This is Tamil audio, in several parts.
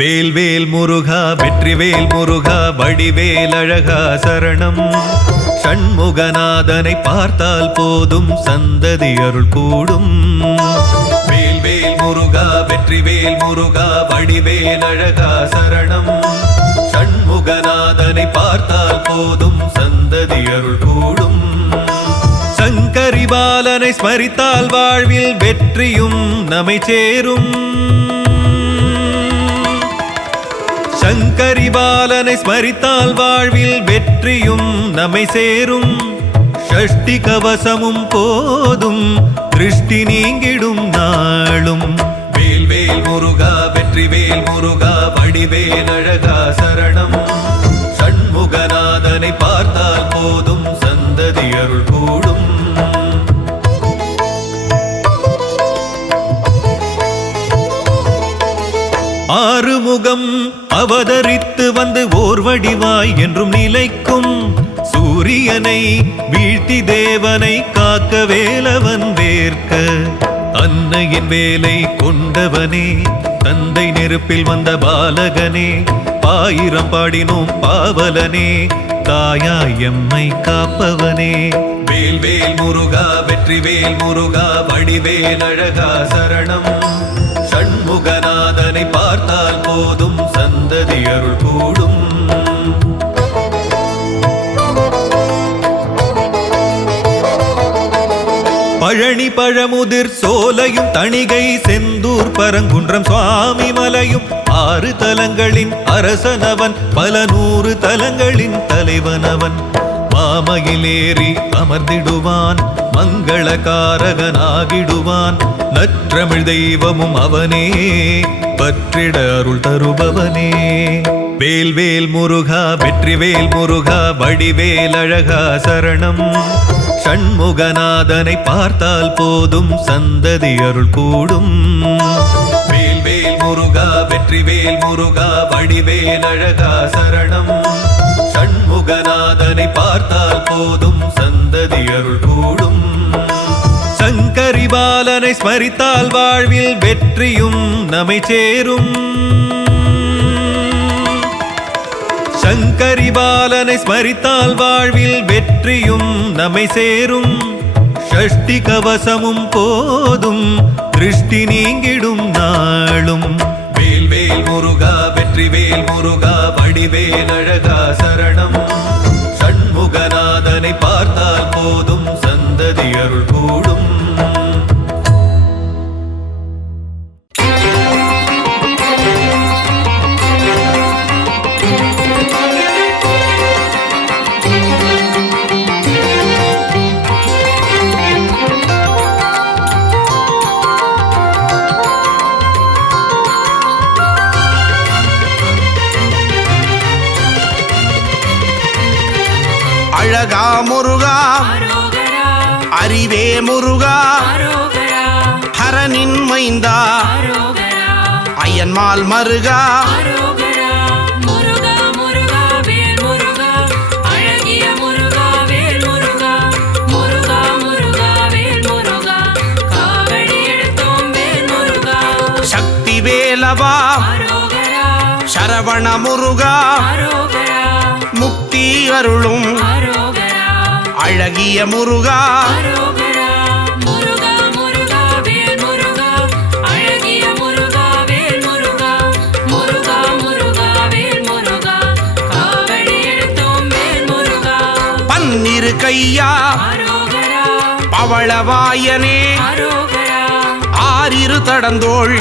வேல்வேல் முருகா வெற்றிவேல் முருகா வடிவேல் அழகா சரணம். சண்முகநாதனை பார்த்தால் போதும் சந்ததி அருள் கூடும். வேல்வேல் முருகா வெற்றிவேல் முருகா வடிவேல் அழகா சரணம். சண்முகநாதனை பார்த்தால் போதும் சந்ததி அருள் கூடும். சங்கரி பாலனை ஸ்மரித்தால் வாழ்வில் வெற்றியும் நம்மை சேரும். சங்கரி பாலனை ஸ்மரித்தால் வாழ்வில் வெற்றியும் நம்மை சேரும். ஷஷ்டி கவசமும் போதும் திருஷ்டி நீங்கிடும் நாளும். வேல்வேல் முருகா வெற்றிவேல் முருகா வடிவேல் அழகா சரணம். சண்முகநாதனை பார்த்தால் போதும் சந்ததி அருள் கூடும். ஆறுமுகம் அவதரித்து வந்து ஓர் வடிவாய் என்றும் நிலைக்கும். சூரியனை வீழ்த்தி தேவனை காக்க வேலவன் வேர்க்க. அன்னையின் வேலை கொண்டவனே தந்தை நெருப்பில் வந்த பாலகனே. ஆயிரம் பாடினோம் பாவலனே தாயாய் எம்மை காப்பவனே. வேல்வேல் முருகா வெற்றிவேல் முருகா வடிவேல் அழகா சரணம். சண்முகநாதனை பார்த்தால் போதும் சந்ததி அருள் கூடும். பழனி பழமுதிர் சோலையும் தணிகை செந்தூர் பரங்குன்றம் சுவாமி மலையும். 6 தலங்களின் அரசனவன் பல 100 தலங்களின் தலைவனவன். மாமையிலேறி அமர்ந்திடுவான் மங்களகாரகனாகிடுவான். நற்றமிழ் தெய்வமும் அவனே பற்றிட அருள் தருபவனே. வேல்வேல் முருகா வெற்றிவேல் முருகா வடிவேல் அழகா சரணம். சண்முகநாதனை பார்த்தால் போதும் சந்ததி அருள் கூடும். வேல்வேல் முருகா வெற்றிவேல் முருகா வடிவேல் அழகா சரணம். சண்முகநாதனை பார்த்தால் போதும் சந்ததி அருள் கூடும். சங்கரி பாலனை ஸ்மரித்தால் வாழ்வில் வெற்றியும் நம்மை சேரும். சங்கரி பாலனை ஸ்மரித்தால் வாழ்வில் வெற்றியும் நம்மை சேரும். ஷஷ்டி கவசமும் போதும் திருஷ்டி நீங்கிடும் நாளும். வேல்வேல் முருகா வெற்றிவேல் முருகா வடிவேல் அழகா சரணம். சண்முகநாதனை பார்த்தால் போதும் சந்ததி அருள் கூடும். அழகா முருகா அறிவே முருகா ஹரனின் மைந்தா அயன்மால் மருகா. சக்தி வேலவா சரவண முருகா முக்தி அருளும் அழகிய முருகா. பன்னிரு கையா பவளவாயனே 6 தடந்தோள்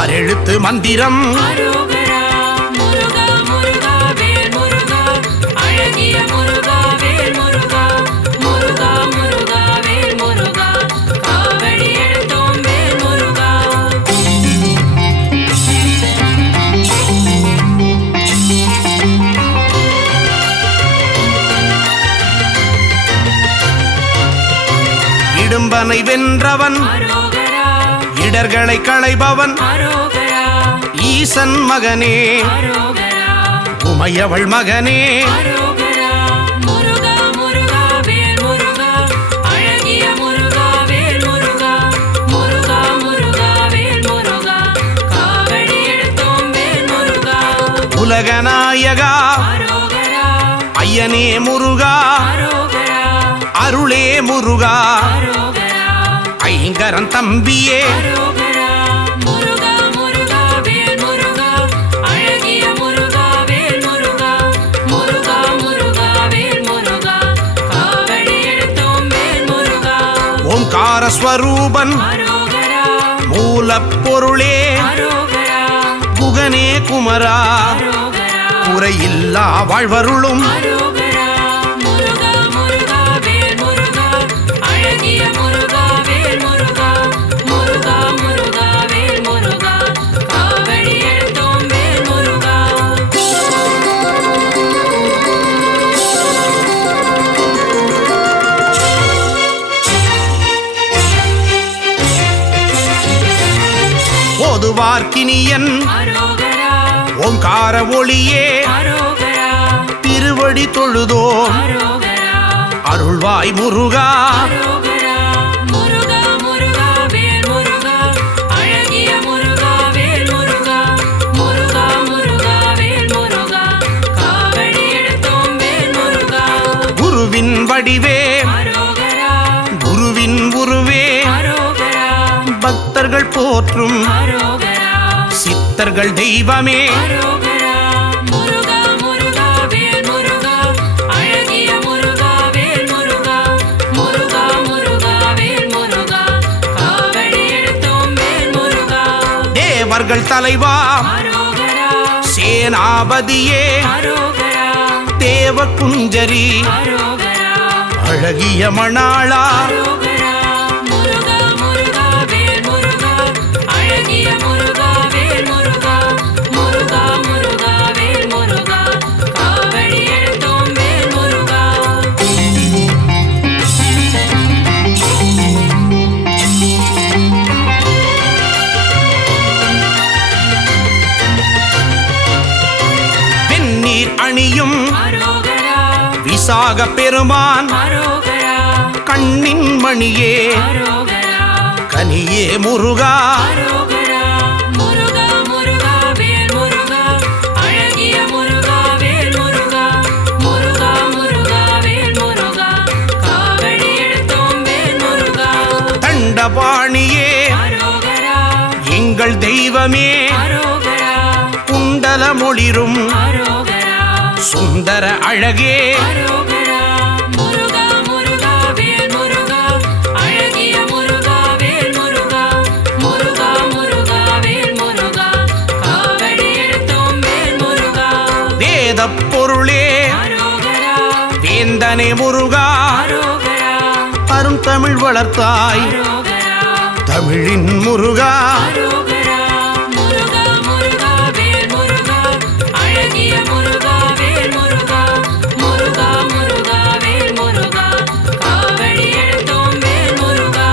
6 எழுத்து மந்திரம். இடும்பனை வென்றவன் இடர்களை களைபவன் ஈசன் மகனே. உமையவள் மகனே அரோகரா முருகா முருகா வேல் முருகா அழகிய முருகா வேல் முருகா முருகா முருகா வேல் முருகா காவடி எடுத்தோம் வேல் முருகா உலகநாயகா அரோகரா ஐயனே முருகா அரோகரா அருளே முருகா அரோகரா ஐங்கரன் தம்பியே அரோகரா முருகா முருகா வேல் முருகா அழகிய முருகா வேல் முருகா முருகா முருகா வேல் முருகா காவடி எடுத்தோம் வேல் முருகா ஓம்கார ஸ்வரூபன் அரோகரா மூலப்பொருளே அரோகரா குகனே குமரா அரோகரா குறையில்லா வாழ்வருளும் அரோகரா முருகா முருகா வேல் முருகா அழகிய முருகா வேல் முருகா முருகா முருகா வேல் முருகா காவடி எடுத்தோம் வேல் முருகா ஓதுவார்க்கினியன் அரோகரா ஓம்கார ஒளியே அரோகரா திருவடி தொழுதோ அரோகரா அருள்வாய் முருகா அரோகரா முருகா முருகா வேல் முருகா அழகிய முருகா வேல் முருகா முருகா முருகா வேல் முருகா காவடி எடுத்தோம் வேல் முருகா குருவின் வடிவே அரோகரா குருவின் உருவே அரோகரா பக்தர்கள் போற்றும் அரோகரா சித்தர்கள் தெய்வமே அரோகரா முருகா முருகா வேல் முருகா அழகிய முருகா வேல் முருகா முருகா முருகா வேல் முருகா காவடி எடுத்தோம் வேல் முருகா தேவர்கள் தலைவா அரோகரா சேனாபதியே அரோகரா தேவ குஞ்சரி அரோகரா அழகிய மணாளா அரோகரா முருகா முருகா வேல் முருகா அழகிய முருகா வேல் முருகா முருகா முருகா வேல் முருகா காவடி எடுத்தோம் வேல் முருகா வெந்நீர் அணியும் அரோகரா விசாக பெருமான் அரோகரா கண்ணின் மணியே அரோகரா கனியே முருகா அரோகரா முருகா முருகா வேல் முருகா அழகிய முருகா வேல் முருகா முருகா முருகா வேல் முருகா காவடி எடுத்தோம் வேல் முருகா தண்டபாணியே அரோகரா எங்கள் தெய்வமே அரோகரா குண்டல மொழிரும் அரோகரா சுந்தர அழகே அரோகரா முருகா முருகா வேல் முருகா அழகிய முருகா வேல் முருகா முருகா முருகா வேல் முருகா காவடி எடுத்தோம் வேல் முருகா வேத பொருளே அரோகரா வேந்தனே முருகா அரோகரா அருந்தமிழ் வளர்த்தாய் அரோகரா தமிழின் முருகா அரோகரா முருகா முருகா வேல் முருகா அழகிய முருகா வேல் முருகா முருகா முருகா வேல் முருகா காவடி எடுத்தோம் வேல் முருகா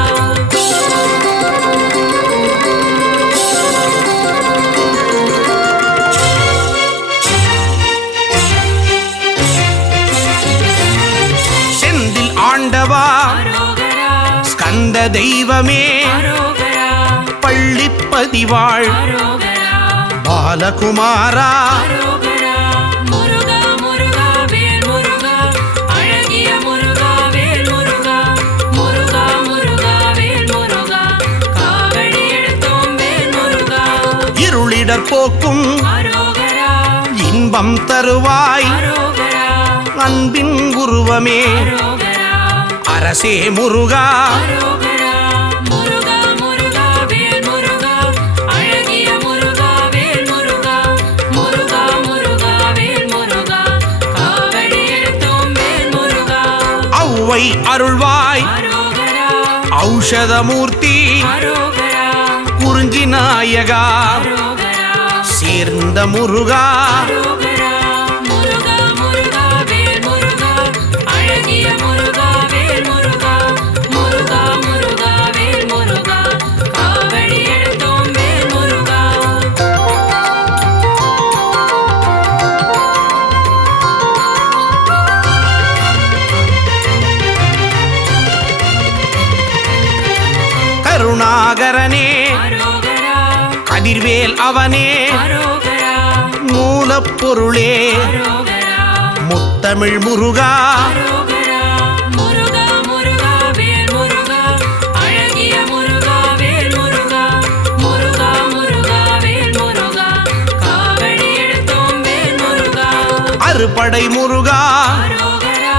செந்தில் ஆண்டவா அரோகரா ஸ்கந்த தெய்வமே அரோகரா பள்ளிப்பதிவாள் அரோகரா பாலகுமாரா அரோகரா முருகா முருகா வேல் முருகா அழகிய முருகா வேல் முருகா முருகா முருகா வேல் முருகா காவடி எடுத்தோம் வேல் முருகா இருளிடர் போக்கும் அரோகரா இன்பம் தருவாய் அரோகரா அன்பின் உருவமே அரோகரா அரசே முருகா அரோகரா முருகா முருகா வேல் முருகா அழகிய முருகா வேல் முருகா முருகா முருகா வேல் முருகா காவடி எடுத்தோம் வேல் முருகா ஔவை அருள்வாய் அரோகரா ஔஷதமூர்த்தி அரோகரா குறிஞ்சி நாயகா அரோகரா சேர்ந்த முருகா அரோகரா முருகா முருகா வேல் முருகா அழகிய முருகா வேல் முருகா முருகா முருகா வேல் முருகா காவடி எடுத்தோம் வேல் முருகா திவாகரனே அரோகரா கதிர்வேல் அவனே அரோகரா மூலப்பொருளே அரோகரா முத்தமிழ் முருகா அரோகரா முருகா முருகா வேல் முருகா அழகிய முருகா வேல் முருகா முருகா முருகா வேல் முருகா காவடி எடுத்தோம் வேல் முருகா அறுபடை முருகா அரோகரா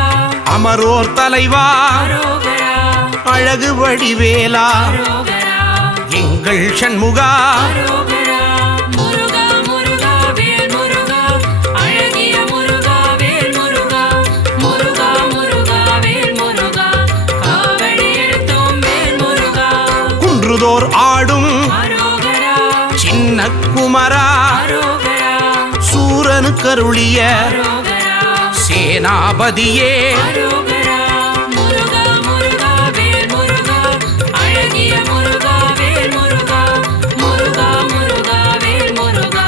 அமரோர் தலைவா அரோகரா அழகு வடிவேலா அரோகரா எங்கள் சண்முகா அரோகரா முருகா முருகா வேல் முருகா அழகிய முருகா வேல் முருகா முருகா முருகா வேல் முருகா காவடி எடுத்தோம் வேல் முருகா குன்றுதோர் ஆடும் அரோகரா சின்ன குமரா அரோகரா சூரனு கருளிய அரோகரா சேனாபதியே அரோகரா முருகா முருகா வேல் முருகா அழகிய முருகா வேல் முருகா முருகா முருகா வேல் முருகா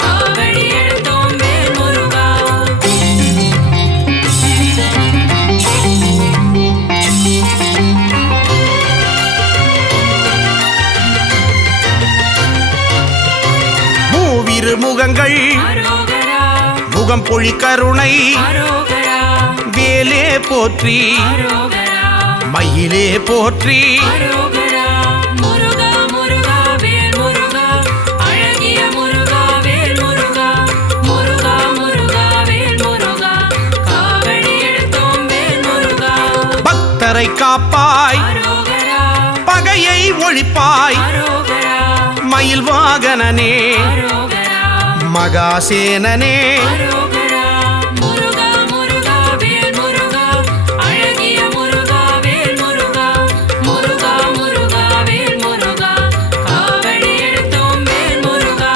காவடி எடுத்தோம் வேல் முருகா மூவிரு முகங்கள் அரோகரா முகம் பொழி கருணை அரோகரா வேலே போற்றி அரோகரா மயிலே போற்றி அரோகரா முருகா முருகா வேல் முருகா அழகிய முருகா வேல் முருகா முருகா முருகா வேல் முருகா காவடி எடுத்தோம் வேல் முருகா பக்தரை காப்பாய் அரோகரா பகையை ஒழிப்பாய் அரோகரா மயில் வாகனனே அரோகரா மகாசேனனே அரோகரா முருகா முருகா வேல் முருகா அழகிய முருகா வேல் முருகா முருகா முருகா வேல் முருகா காவடி எடுத்தோம் வேல் முருகா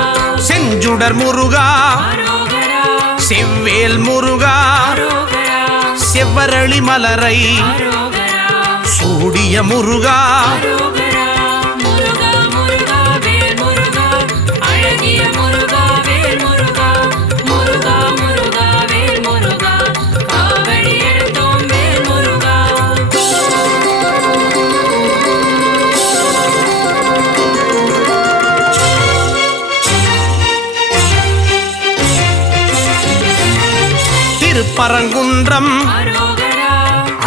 செஞ்சுடர் முருகா அரோகரா செவ்வேல் முருகா அரோகரா செவ்வரளி மலரை அரோகரா சூடிய முருகா அரோகரா முருகா முருகா வேல் முருகா அழகிய முருகா வேல் முருகா முருகா முருகா வேல் முருகா காவடி எடுத்தோம் வேல் முருகா திருப்பரங்குன்றம் அரோகரா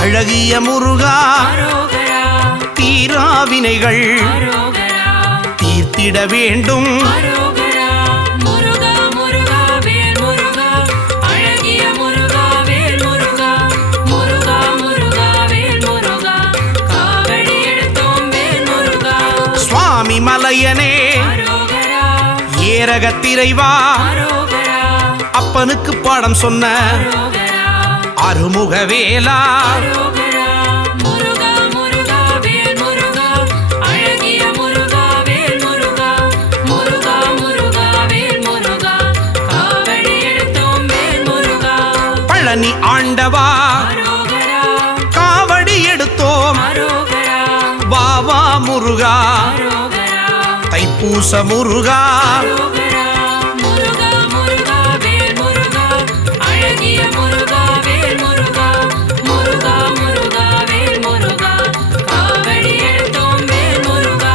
அழகிய முருகா அரோகரா தீராவினைகள் அரோகரா தீர்த்திட வேண்டும் அரோகரா முருகா முருகா வேல் முருகா அழகிய முருகா வேல் முருகா முருகா முருகா வேல் முருகா காவடி எடுத்தோம் வேல் முருகா சுவாமி மலையனே அரோகரா ஏரகத்திரைவா அரோகரா அப்பனுக்கு பாடம் சொன்ன அரோகரா அருமுகவேலா அரோகரா முருகா முருகா வேல் முருகா அழகிய முருகா வேல் முருகா முருகா முருகா வேல் முருகா காவடி எடுத்தோம் வேல் முருகா பழனி ஆண்டவா அரோகரா காவடி எடுத்தோம் அரோகரா வா வா முருகா அரோகரா தைப்பூச முருகா அரோகரா முருகா முருகா வேல் முருகா அழகிய முருகா வேல் முருகா முருகா முருகா வேல் முருகா காவடி எடுத்தோம் வேல் முருகா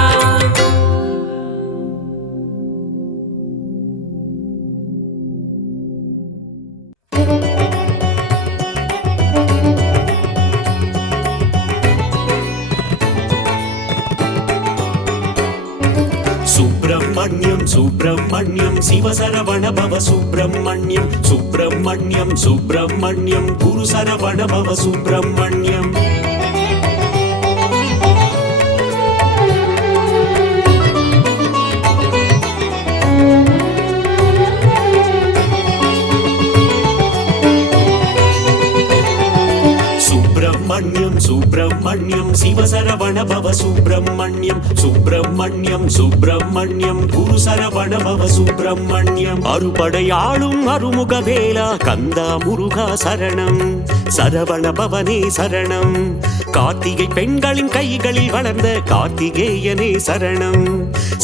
சுப்பிரமணியம் சுப்பிரமணியம் சிவசரவண பவ சுப்பிரமணியம் சுப்பிரமணியம் சுப்பிரமணியம் குரு சரவண பவ சுப்பிரமணியம் சுப்பிரமணியம் சுப்பிரமணியம் சிவசரவண பவ சுப்பிரமணியம் சுப்பிரமணியம் சுப்பிரமணியம் குரு சரவண பவ சுப்பிரமணியம் அறுபடையாளும் அருமுக வேலா கந்தா முருகா சரணம் சரவண பவனே சரணம் கார்த்திகை பெண்களின் கைகளில் வளர்ந்த கார்த்திகேயனே சரணம்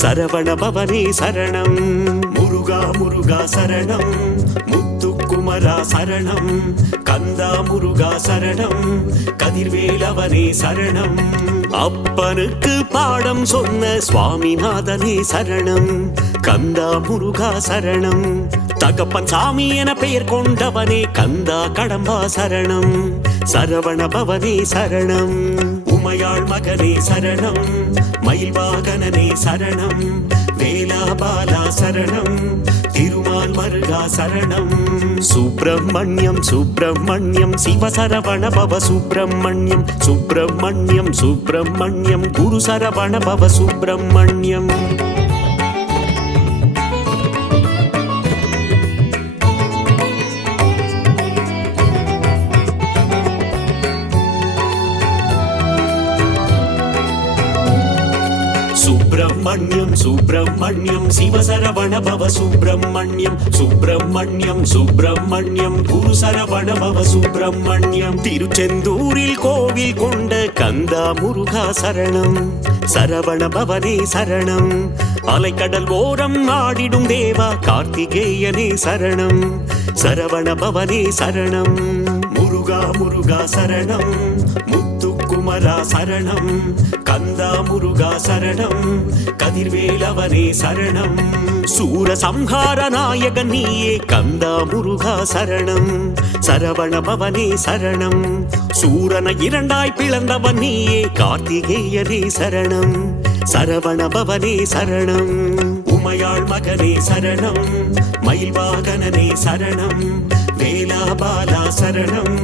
சரவண பவனே சரணம் முருகா முருகா சரணம் முத்துக்குமர முத்துக்குமரா சரணம் கந்தா முருகா சரணம் கதிர்வேலவனே சரணம் அப்பனுக்கு பாடம் சொன்ன சுவாமிநாதனே சரணம் கந்தா முருகா சரணம் தகப்பன் சாமி என பெயர் கொண்டவனே கந்தா கடம்பா சரணம் சரவண பவனே சரணம் உமையாள் மகனே சரணம் மயில்வாகனனே சரணம் வேலாபாலா சரணம் திருமால் மருகா சரணம் சுப்பிரமணியம் சுப்பிரமணியம் சிவசரவண பவ சுப்பிரமணியம் சுப்பிரமணியம் சுப்பிரமணியம் குரு சரவண பவ சுப்பிரமணியம் சுப்பிரமணியம் சுப்பிரமணியம் சிவசரவண பவ சுப்பிரமணியம் சுப்பிரமணியம் சுப்பிரமணியம் குரு சரவண பவ சுப்பிரமணியம் திருச்செந்தூரில் கோவில் கொண்ட கந்தா முருகா சரணம் சரவண பவனே சரணம் அலைக்கடல் ஓரம் ஆடிடும் தேவா கார்த்திகேயனே சரணம் சரவண பவனே சரணம் முருகா முருகா சரணம் முத்துக்குமரா சரணம் கந்தா முருகா சரணம் கதிர்வேலவனே சரணம் சூரசம்ஹார நாயகன் நீயே கந்தா முருகா சரணம் சரவண பவனே சரணம் சூரனை இரண்டாய் பிளந்தவன் நீயே கார்த்திகேயனே சரணம் சரவண பவனே சரணம் உமையாள் மகனே சரணம் மயில்வாகனனே சரணம் வேலாபாலா சரணம்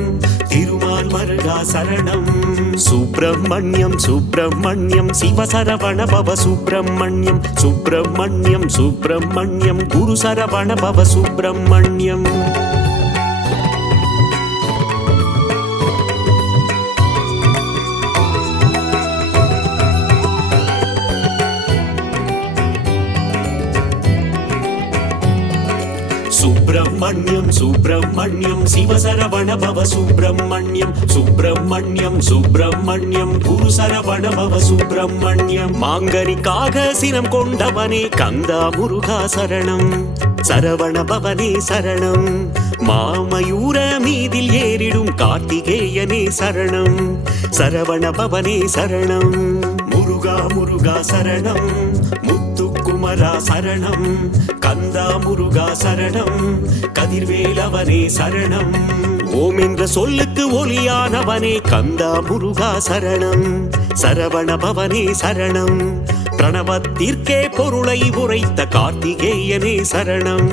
திருமால் மருகா சரணம் சுப்பிரமணியம் சுப்பிரமணியம் சிவசரவண பவ சுப்பிரமணியம் சுப்பிரமணியம் சுப்பிரமணியம் குரு சரவண பவ சுப்பிரமணியம் சுப்பிரமணியம் சுப்பிரமணியம் சிவசரவண பவ சுப்பிரமணியம் சுப்பிரமணியம் சுப்பிரமணியம் குரு சரவண பவ சுப்பிரமணியம் மாங்கனிக்காக சினம் கொண்டவனே கந்தா முருகா சரணம் சரவண பவனே சரணம் மாமயூர மீதில் ஏறிடும் கார்த்திகேயனே சரணம் சரவண பவனே சரணம் முருகா முருகா சரணம் முத்துக்குமரா சரணம் கந்தா முருகா சரணம் கதிர்வேலவனே சரணம் ஓம் என்ற சொல்லுக்கு ஒலியானவனே கந்தா முருகா சரணம் சரவண பவனே சரணம் பிரணவத்திற்கே பொருளை உரைத்த கார்த்திகேயனே சரணம்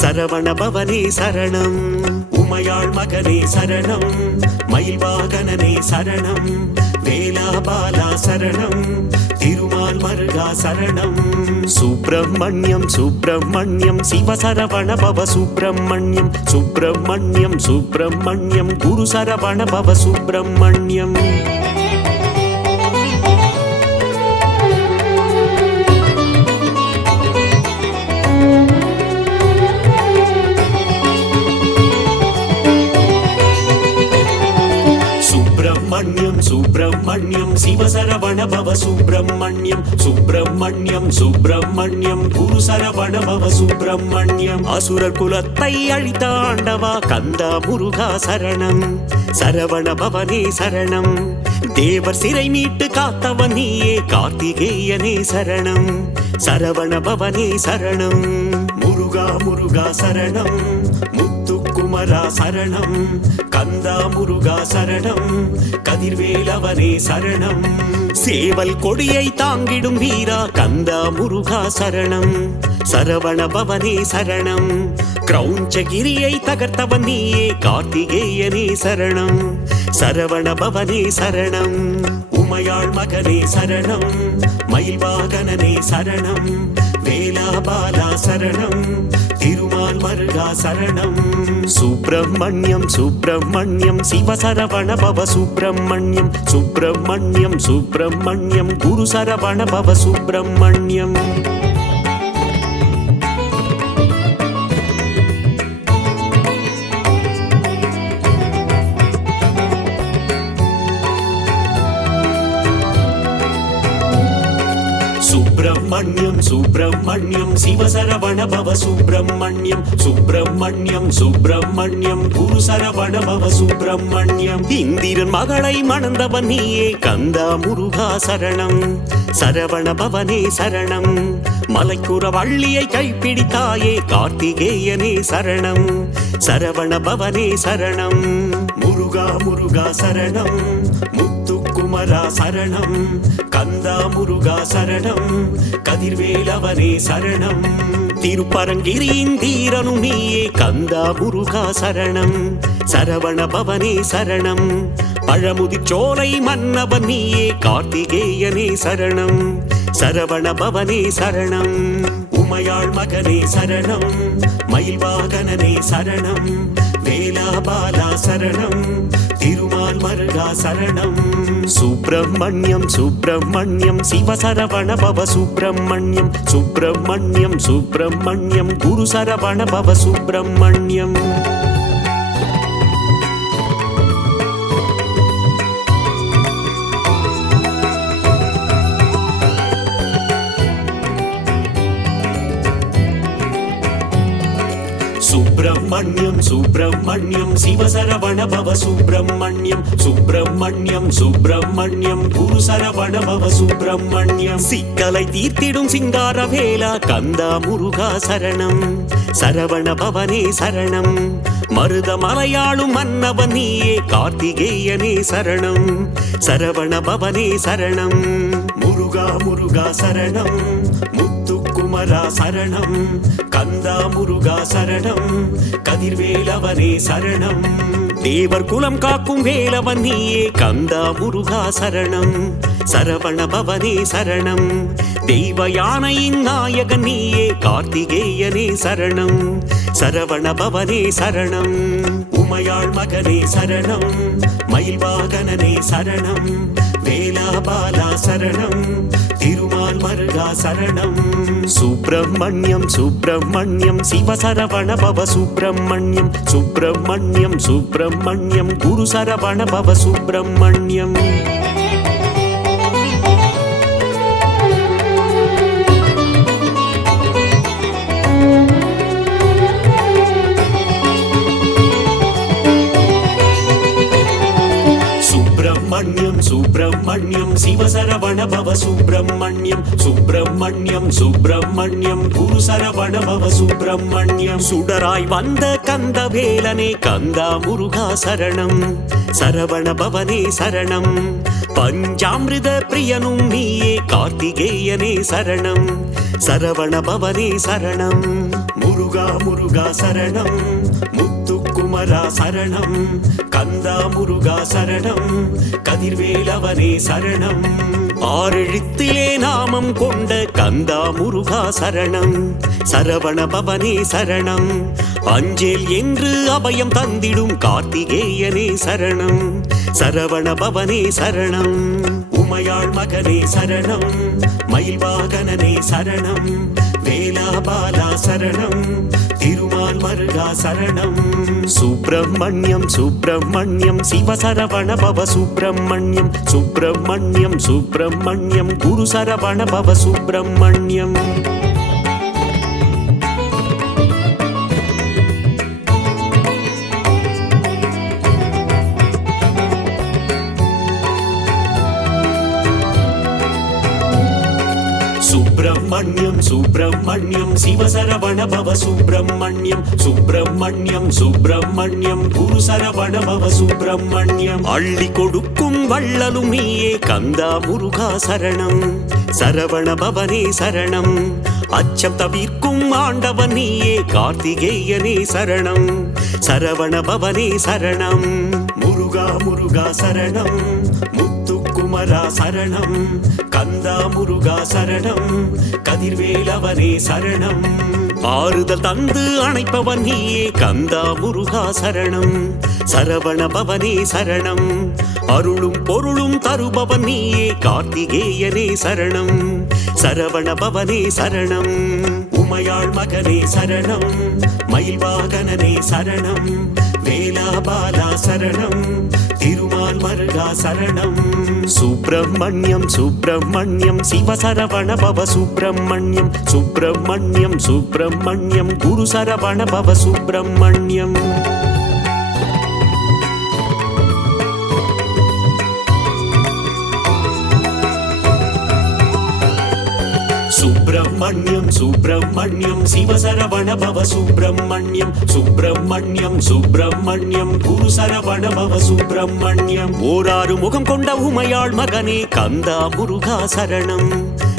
சரவண பவனே சரணம் உமையாள் மகனே சரணம் மயில்வாகனனே சரணம் வேலாபாலா சரணம் திருமால் மருகா சரணம் சுப்பிரமணியம் சுப்பிரமணியம் சிவசரவண பவ சுப்பிரமணியம் சுப்பிரமணியம் சுப்பிரமணியம் குரு சரவண பவ சுப்பிரமணியம் சுப்பிரமணியம் சுப்பிரமணியம் சிவசரவண பவ சுப்பிரமணியம் சுப்பிரமணியம் சுப்பிரமணியம் குரு சரவண பவ சுப்பிரமணியம் அசுரர் குலத்தை அழித்த ஆண்டவா கந்தா முருகா சரணம் சரவண பவனே சரணம் தேவர் சிறை மீட்டு காத்தவன் நீயே கார்த்திகேயனே சரணம் சரவண பவனே சரணம் முருகா முருகா சரணம் முத்துக்குமரா சரணம் கந்தா முருகா சரணம் கதிர்வேலவனே சரணம் சேவல் கொடியை தாங்கிடும் வீரா கந்தா முருகா சரணம் சரவண பவனே சரணம் கிரௌஞ்சகிரியை தகர்த்தவன் நீயே கார்த்திகேயனே சரணம் சரவண பவனே சரணம் உமையாள் மகனே சரணம் மயில்வாகனனே சரணம் வேலாபாலா சரணம் திருமால் மருகா சரணம் சுப்பிரமணியம் சுப்பிரமணியம் சிவசரவண பவ சுப்பிரமணியம் சுப்பிரமணியம் சுப்பிரமணியம் குரு சரவண பவ சுப்பிரமணியம் சுப்பிரமணியம் சுப்பிரமணியம் சிவசரவண பவ சுப்பிரமணியம் சுப்பிரமணியம் சுப்பிரமணியம் குரு சரவண பவ சுப்பிரமணியம் இந்திரன் மகளை மணந்தவன் நீயே கந்தா முருகா சரணம் சரவண பவனே சரணம் மலைக்குற வள்ளியை கைப்பிடித்தாயே கார்த்திகேயனே சரணம் சரவண பவனே சரணம் முருகா முருகா சரணம் முத்துக்குமரா சரணம் கந்தா முருகா சரணம் கதிர்வேலவனே சரணம் திருப்பரங்கிரியின் தீரனும் நீயே கந்தா முருகா சரணம் சரவண பவனே சரணம் பழமுதிச்சோலை மன்னவன் நீயே கார்த்திகேயனே சரணம் சரவண பவனே சரணம் உமையாள் மகனே சரணம் மயில்வாகனனே சரணம் வேலாபாலா சரணம் திருமால் மருகா சரணம் சுப்பிரமணியம் சுப்பிரமணியம் சிவசரவண பவ சுப்பிரமணியம் சுப்பிரமணியம் சுப்பிரமணியம் குரு சரவண பவ சுப்பிரமணியம் சுப்பிரமணியம் சுப்பிரமணியம் சிவசரவண பவ சுப்பிரமணியம் சுப்பிரமணியம் சுப்பிரமணியம் குரு சரவண பவ சுப்பிரமணியம் சிக்கலை தீர்த்திடும் சிங்கார வேலா கந்தா முருகா சரணம் சரவண பவனே சரணம் மருத மலையாளும் மன்னவன் நீயே கார்த்திகேயனே சரணம் சரவண பவனே சரணம் முருகா முருகா சரணம் முத்துக்குமரா சரணம் கந்தா முருகா சரணம் கதிர்வேலவனே சரணம் தேவர் குலம் காக்கும் வேலவன் நீயே கந்தா முருகா சரணம் சரவண பவனே சரணம் தெய்வ யானையின் நாயகன் நீயே கார்த்திகேயனே சரணம் சரவண பவனே சரணம் உமையாள் மகனே சரணம் மயில்வாகனனே சரணம் வேலாபாலா சரணம் திருமால் மருகா சரணம் சுப்பிரமணியம் சுப்பிரமணியம் சிவசரவண பவ சுப்பிரமணியம் சுப்பிரமணியம் சுப்பிரமணியம் குரு சரவண பவ சுப்பிரமணியம் சுப்பிரமணியம் சுப்பிரமணியம் சிவசரவண பவ சுப்பிரமணியம் சுப்பிரமணியம் சுப்பிரமணியம் குரு சரவண பவ சுப்பிரமணியம் சுடராய் வந்த கந்தவேலனே கந்தா முருகா சரணம் சரவண பவனே சரணம் பஞ்சாமிருத பிரியனும் நீயே கார்த்திகேயனே சரணம் சரவண பவனே சரணம் முருகா முருகா சரணம் முத்துக்குமரா சரணம் கந்தா முருகா சரணம் கதிர்வேலவனே சரணம் ஆறெழுத்திலே நாமம் கொண்ட கந்தா முருகா சரணம் சரவண பவனே சரணம் அஞ்சேல் என்று அபயம் தந்திடும் கார்த்திகேயனே சரணம் சரவண பவனே சரணம் உமையாள் மகனே சரணம் மயில்வாகனனே சரணம் வேலாபாலா சரணம் திருமால் மருகா சரணம் சுப்பிரமணியம் சுப்பிரமணியம் சிவசரவண பவ சுப்பிரமணியம் சுப்பிரமணியம் சுப்பிரமணியம் குரு சரவண பவ சுப்பிரமணியம் சுப்பிரமணியம் சுப்பிரமணியம் சிவசரவண பவ சுப்பிரமணியம் சுப்பிரமணியம் சுப்பிரமணியம் குரு சரவண பவ சுப்பிரமணியம் அள்ளி கொடுக்கும் வள்ளலும் நீயே கந்தா முருகா சரணம் சரவண பவனே சரணம் அச்சம் தவிர்க்கும் ஆண்டவன் நீயே கார்த்திகேயனே சரணம் சரவண பவனே சரணம் முருகா முருகா சரணம் முத்துக்குமரா சரணம் கந்தா முருகா சரணம் கதிர்வேலவனே சரணம் ஆறுதல் தந்து அணைப்பவன் நீயே கந்தா முருகா சரணம் சரவண பவனே சரணம் அருளும் பொருளும் தருபவன் நீயே கார்த்திகேயனே சரணம் சரவண பவனே சரணம் உமையாள் மகனே சரணம் மயில்வாகனனே சரணம் வேலாபாலா சரணம் திருமால் மருகா சரணம் சுப்பிரமணியம் சுப்பிரமணியம் சிவசரவண பவ சுப்பிரமணியம் சுப்பிரமணியம் சுப்பிரமணியம் குரு சரவண பவ சுப்பிரமணியம் சுப்பிரமணியம் சுப்பிரமணியம் சிவசரவண பவ சுப்பிரமணியம் சுப்பிரமணியம் சுப்பிரமணியம் குரு சரவண பவ சுப்பிரமணியம் ஓராறு முகம் கொண்ட உமையாள் மகனே கந்தா முருகா சரணம்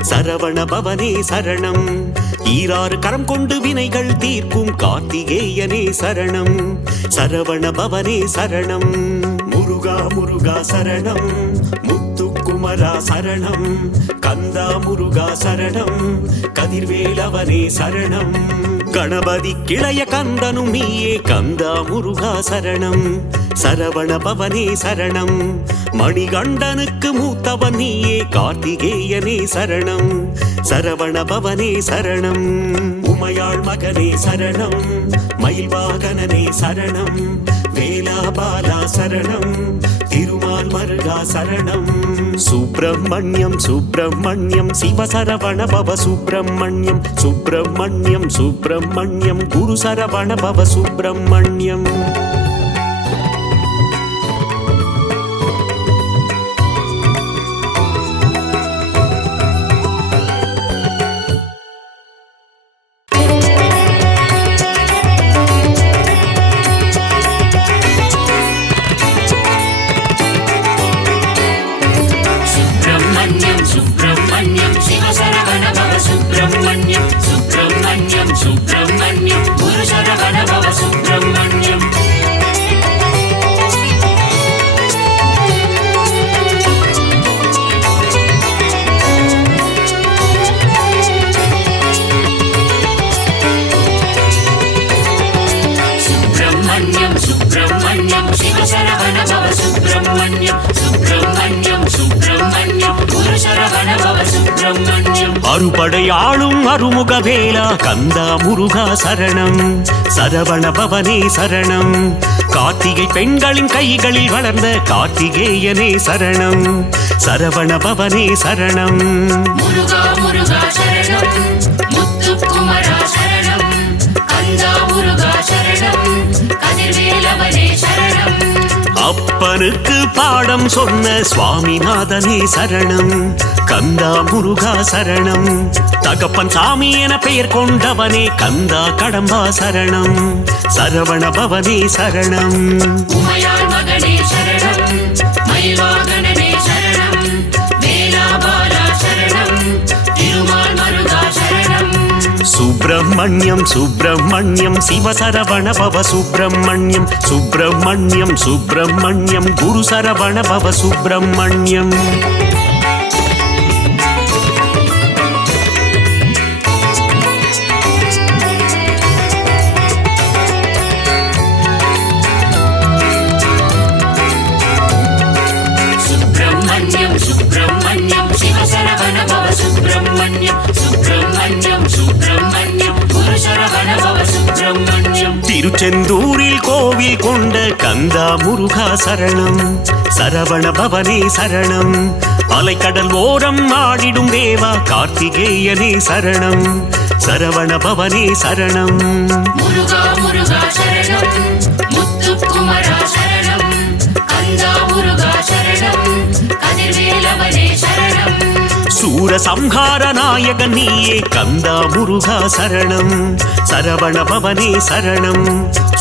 சரவண பவனே சரணம் ஈராறு கரம் கொண்டு வினைகள் தீர்க்கும் கார்த்திகேயனே சரணம் சரவண பவனே சரணம் முருகா முருகா சரணம் முத்துக்குமரா சரணம் கந்தா முருகா சரணம் கதிர்வேலவனே சரணம் கணபதி கிளைய கந்தனும் நீயே கந்தா முருகா சரணம் சரவண பவனே சரணம் மணிகண்டனுக்கு மூத்தவன் நீயே கார்த்திகேயனே சரணம் சரவண பவனே சரணம் உமையாள் மகனே சரணம் மயில்வாகனனே சரணம் வேலாபாலா சரணம் திருமால் மருகா சரணம் சுப்பிரமணியம் சுப்பிரமணியம் சிவசரவண பவ சுப்பிரமணியம் சுப்பிரமணியம் சுப்பிரமணியம் குரு சரவண பவ சுப்பிரமணியம் அறுபடையாளும் அருமுக வேலா கந்தா முருகா சரணம் சரவண பவனே சரணம் கார்த்திகை பெண்களின் கைகளில் வளர்ந்த கார்த்திகேயனே சரணம் சரவண பவனே சரணம் முருகா முருகா சரணம் முத்துக்குமரா சரணம் கந்தா முருகா சரணம் கதிர்வேலவனே சரணம் அப்பனுக்கு பாடம் சொன்ன சுவாமிநாதனே சரணம் கந்தா முருகா சரணம் தகப்பன் சாமி என பெயர் கொண்டவனே கந்தா கடம்பா சரணம் சரவண பவனே சரணம் உமையாள் மகனே சரணம் மயில்வாகனனே சரணம் வேலாபாலா சரணம் திருமால் மருகா சரணம் சுப்பிரமணியம் சுப்பிரமணியம் சிவசரவண பவ சுப்பிரமணியம் சுப்பிரமணியம் சுப்பிரமணியம் குரு சரவண பவ சுப்பிரமணியம் திருச்செந்தூரில் கோவில் கொண்ட கந்தா முருகா சரணம் சரவண பவனே சரணம் அலைக்கடல் ஓரம் ஆடிடும் தேவா கார்த்திகேயனே சரணம் சரவண பவனே சரணம் முருகா முருகா சரணம் முத்துக்குமரா சரணம் கந்தா முருகா சரணம் கதிர்வேலவனே சரணம் சூர சம்ஹார நாயகன் நீயே கந்தா முருகா சரணம் சரவண பவனே சரணம்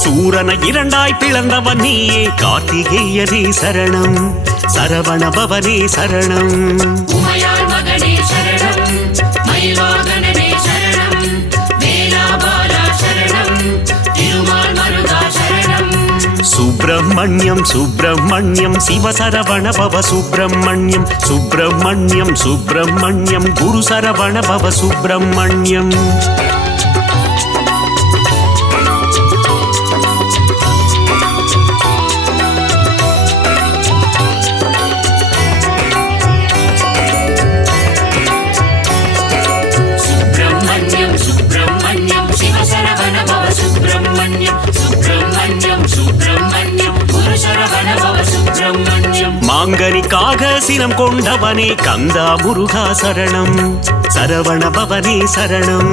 சூரனை இரண்டாய் பிளந்தவன் நீயே கார்த்திகேயனே சரணம் சரவண பவனே சரணம் உமையாள் மகனே சரணம் மயில்வாகனனே சரணம் வேலாபாலா சரணம் திருமால் மருகா சரணம் சுப்பிரமணியம் சுப்பிரமணியம் சிவசரவண பவ சுப்பிரமணியம் சுப்பிரமணியம் சுப்பிரமணியம் குரு சரவண பவ சுப்பிரமணியம் மாங்கனிக்காக சினம் கொண்டவனே கந்தா முருகா சரணம். சரவண பவனே சரணம்.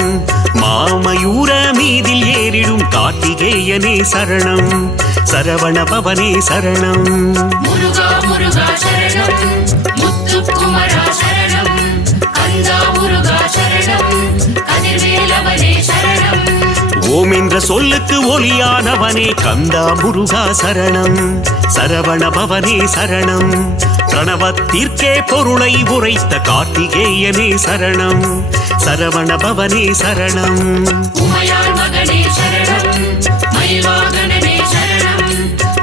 மாமயூர மீதில் ஏறிடும் கார்த்திகேயனே சரணம். சரவண பவனே சரணம். முருகா முருகா சரணம் முத்துக்குமரா சரணம் கந்தா முருகா சரணம் கதிர்வேலவனே சரணம். ஓம் என்ற சொல்லுக்கு ஒளியானவனே கந்தா முருகா சரணம். சரவண பவனே சரணம். பிரணவத்திற்கே பொருளை உரைத்த கார்த்திகேயனே சரணம். சரவண பவனே சரணம். உமையாள் மகனே சரணம் மயில்வாகனனே சரணம்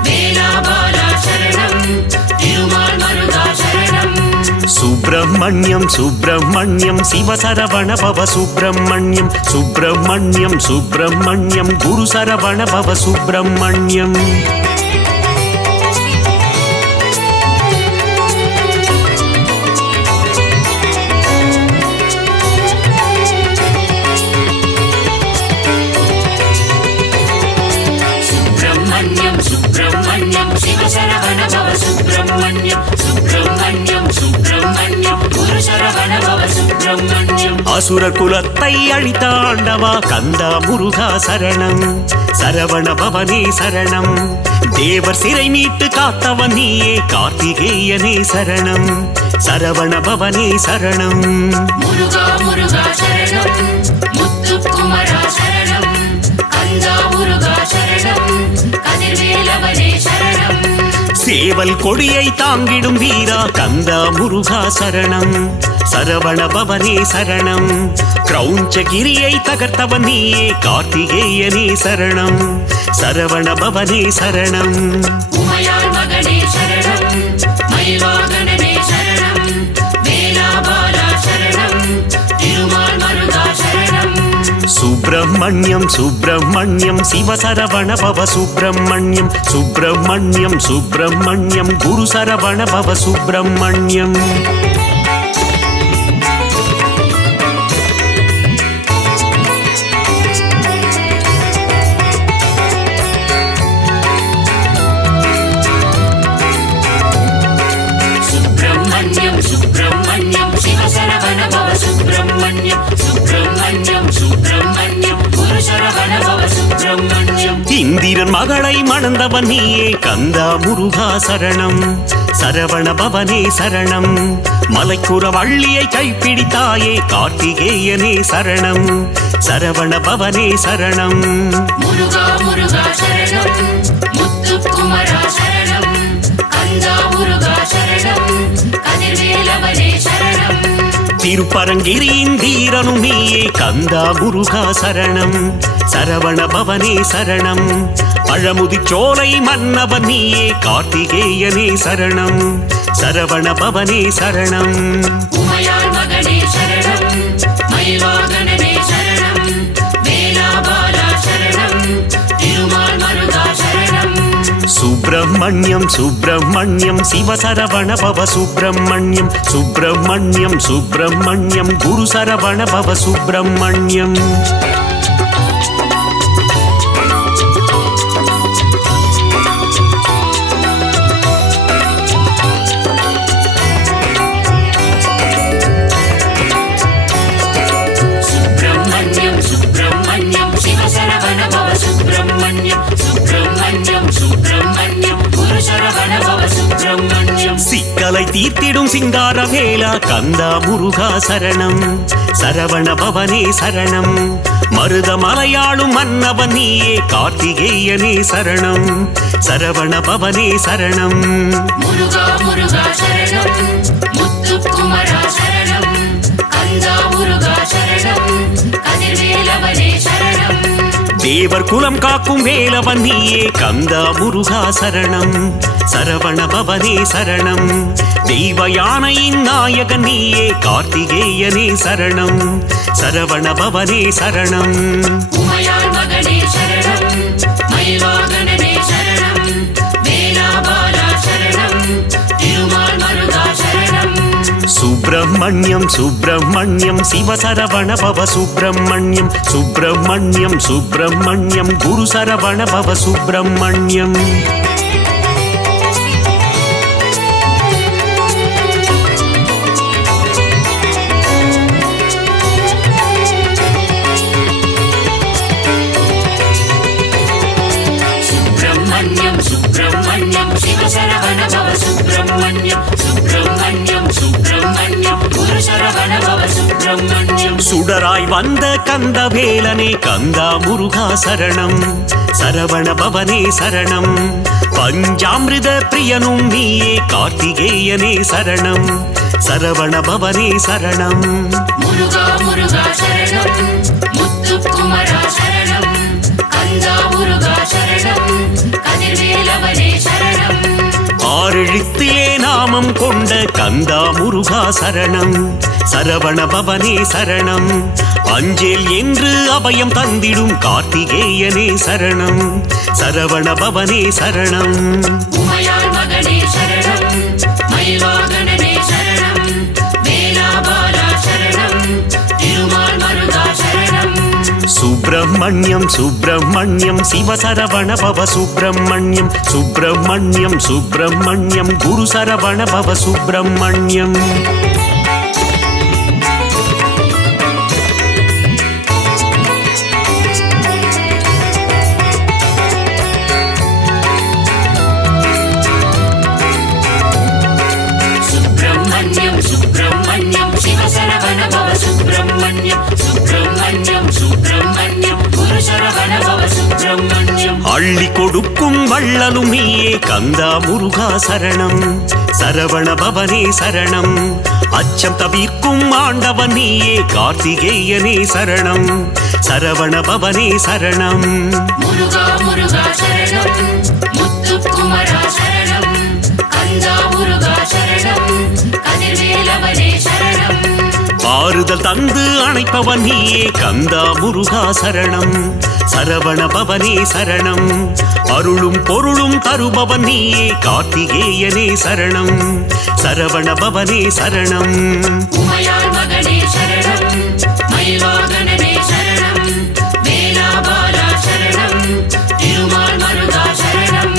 வேலாபாலா சரணம் திருமால் மருகா சரணம். சுப்பிரமணியம் சுப்பிரமணியம் சிவசரவண பவ சுப்பிரமணியம். சுப்பிரமணியம் சுப்பிரமணியம் குரு சரவண பவ சுப்பிரமணியம். சுப்பிரமணியம் சுப்பிரமணியம் சிவசரவண பவ சுப்பிரமணியம். சுப்பிரமணியம் சுப்பிரமணியம் குரு சரவண பவ சுப்பிரமணியம். அசுர குலத்தை அழித்த ஆண்டவா கந்தா முருகா சரணம். சரவண பவனே சரணம். தேவர் சிறை மீட்டு காத்தவன் நீயே கார்த்திகேயனே சரணம். சரவண பவனே சரணம். முருகா முருகா சரணம் முத்துக்குமரா சரணம் கந்தா முருகா சரணம் கதிர்வேலவனே சரணம். சேவல் கொடியை தாங்கிடும் வீரா கந்தா முருகா சரணம். சரவண பவனே சரணம். கிரௌஞ்சகிரியை தகர்த்தவன் நீயே கார்த்திகேயனே சரணம். சரவண பவனே சரணம். உமையாள் மகனே சரணம் மயில்வாகனனே சரணம் வேலாபாலா சரணம் திருமால் மருகா சரணம். சுப்பிரமணியம் சுப்பிரமணியம் சிவசரவண பவ சுப்பிரமணியம். சுப்பிரமணியம் சுப்பிரமணியம் குரு சரவண பவ சுப்பிரமணியம். சுப்பிரமணியம் சுப்பிரமணியம் சிவசரவண பவ சுப்பிரமணியம். சுப்பிரமணியம் சுப்பிரமணியம் குரு சரவண பவ சுப்பிரமணியம். இந்திரன் மகளை மணந்தவன் நீயே கந்தா முருகா சரணம். சரவண பவனே சரணம். மலைக்குற வள்ளியை கைப்பிடித்தாயே கார்த்திகேயனே சரணம். சரவண பவனே சரணம். முருகா முருகா சரணம் முத்துக்குமரா சரணம் கந்தா முருகா சரணம் கதிர்வேலவனே சரணம். திருப்பரங்கிரியின் தீரனும் நீயே கந்தா முருகா சரணம். சரவண பவனே சரணம். பழமுதிச்சோலை மன்னவன் நீயே கார்த்திகேயனே சரணம். சரவண பவனே சரணம். உமையாள் மகனே சரணம் மயில்வாகனனே சரணம் வேலாபாலா சரணம் திருமால் மருகா சரணம். சுப்பிரமணியம் சுப்பிரமணியம் சிவசரவண பவ சுப்பிரமணியம். சுப்பிரமணியம் சுப்பிரமணியம் குரு சரவண பவ சுப்பிரமணியம். சுப்பிரமணியம் சுப்பிரமணியம் சிவசரவண பவ சுப்பிரமணியம். சுப்பிரமணியம் சுப்பிரமணியம் குரு சரவண பவ சுப்பிரமணியம். சிக்கலை தீர்த்திடும் சிங்கார வேலா கந்தா முருகா சரணம். சரவண பவனே சரணம். மருத மலையாளும் மன்னவன் நீயே கார்த்திகேயனே சரணம். சரவண பவனே சரணம். முருகா முருகா சரணம் முத்துக்குமரா சரணம் கந்தா முருகா சரணம் கதிர்வேலவனே சரணம். தேவர் குலம் காக்கும் வேலவன் நீயே கந்தா முருகா சரணம். சரவண பவனே சரணம். தெய்வ யானையின் நாயகன் நீயே கார்த்திகேயனே சரணம். சரவண பவனே சரணம். உமையாள் மகனே சரணம் மயில்வாகனனே சரணம் வேலாபாலா சரணம் திருமால் மருகா சரணம். சுப்பிரமணியம் சுப்பிரமணியம் சிவசரவண பவ சுப்பிரமணியம். சுப்பிரமணியம் சுப்பிரமணியம் குரு சரவண பவ சுப்பிரமணியம். சுடராய் வந்த கந்தவேலனே கந்தா முருகா சரணம், சரவண பவனே சரணம், பஞ்சாமிருத பிரியனும் நீயே கார்த்திகேயனே சரணம், சரவண பவனே சரணம். முருகா முருகா சரணம், முத்துக்குமரா சரணம், கந்தா முருகா சரணம், கதிர்வேலவனே சரணம். ஆறெழுத்திலே நாமம் கொண்ட கந்தா முருகா சரணம், சரவண பவனே சரணம், அஞ்சேல் என்று அபயம் தந்திடும் கார்த்திகேயனே சரணம், சரவண பவனே சரணம். உமையாள் மகனே சரணம், மயில்வாகனனே சரணம், வேலாபாலா சரணம், திருமால் மருகா சரணம். சுப்பிரமணியம் சுப்பிரமணியம் சிவசரவண பவ சுப்பிரமணியம், சுப்பிரமணியம் சுப்பிரமணியம் குரு சரவண பவ சுப்பிரமணியம். சுப்பிரமணியம் சுப்பிரமணியம் சிவசரவண பவ சுப்பிரமணியம், சுப்பிரமணியம் சுப்பிரமணியம் குரு சரவண பவ சுப்பிரமணியம். அள்ளி கொடுக்கும் வள்ளலும் நீயே கந்தா முருகா சரணம், சரவண பவனே சரணம், அச்சம் தவிர்க்கும் ஆண்டவன் நீயே கார்த்திகேயனே சரணம், சரவண பவனே சரணம். முருகா முருகா சரணம், முத்துக்குமரா சரணம், கந்தா முருகா சரணம், கதிர்வேலவனே சரணம். ஆறுதல் தந்து அணைப்பவன் நீயே கந்தா முருகா சரணம், சரவண பவனே சரணம், அருளும் பொருளும் தருபவன் நீயே கார்த்திகேயனே சரணம், சரவண பவனே சரணம். உமையாள் மகனே சரணம், மயில்வாகனனே சரணம், வேலாபாலா சரணம், திருமால் மருகா சரணம்.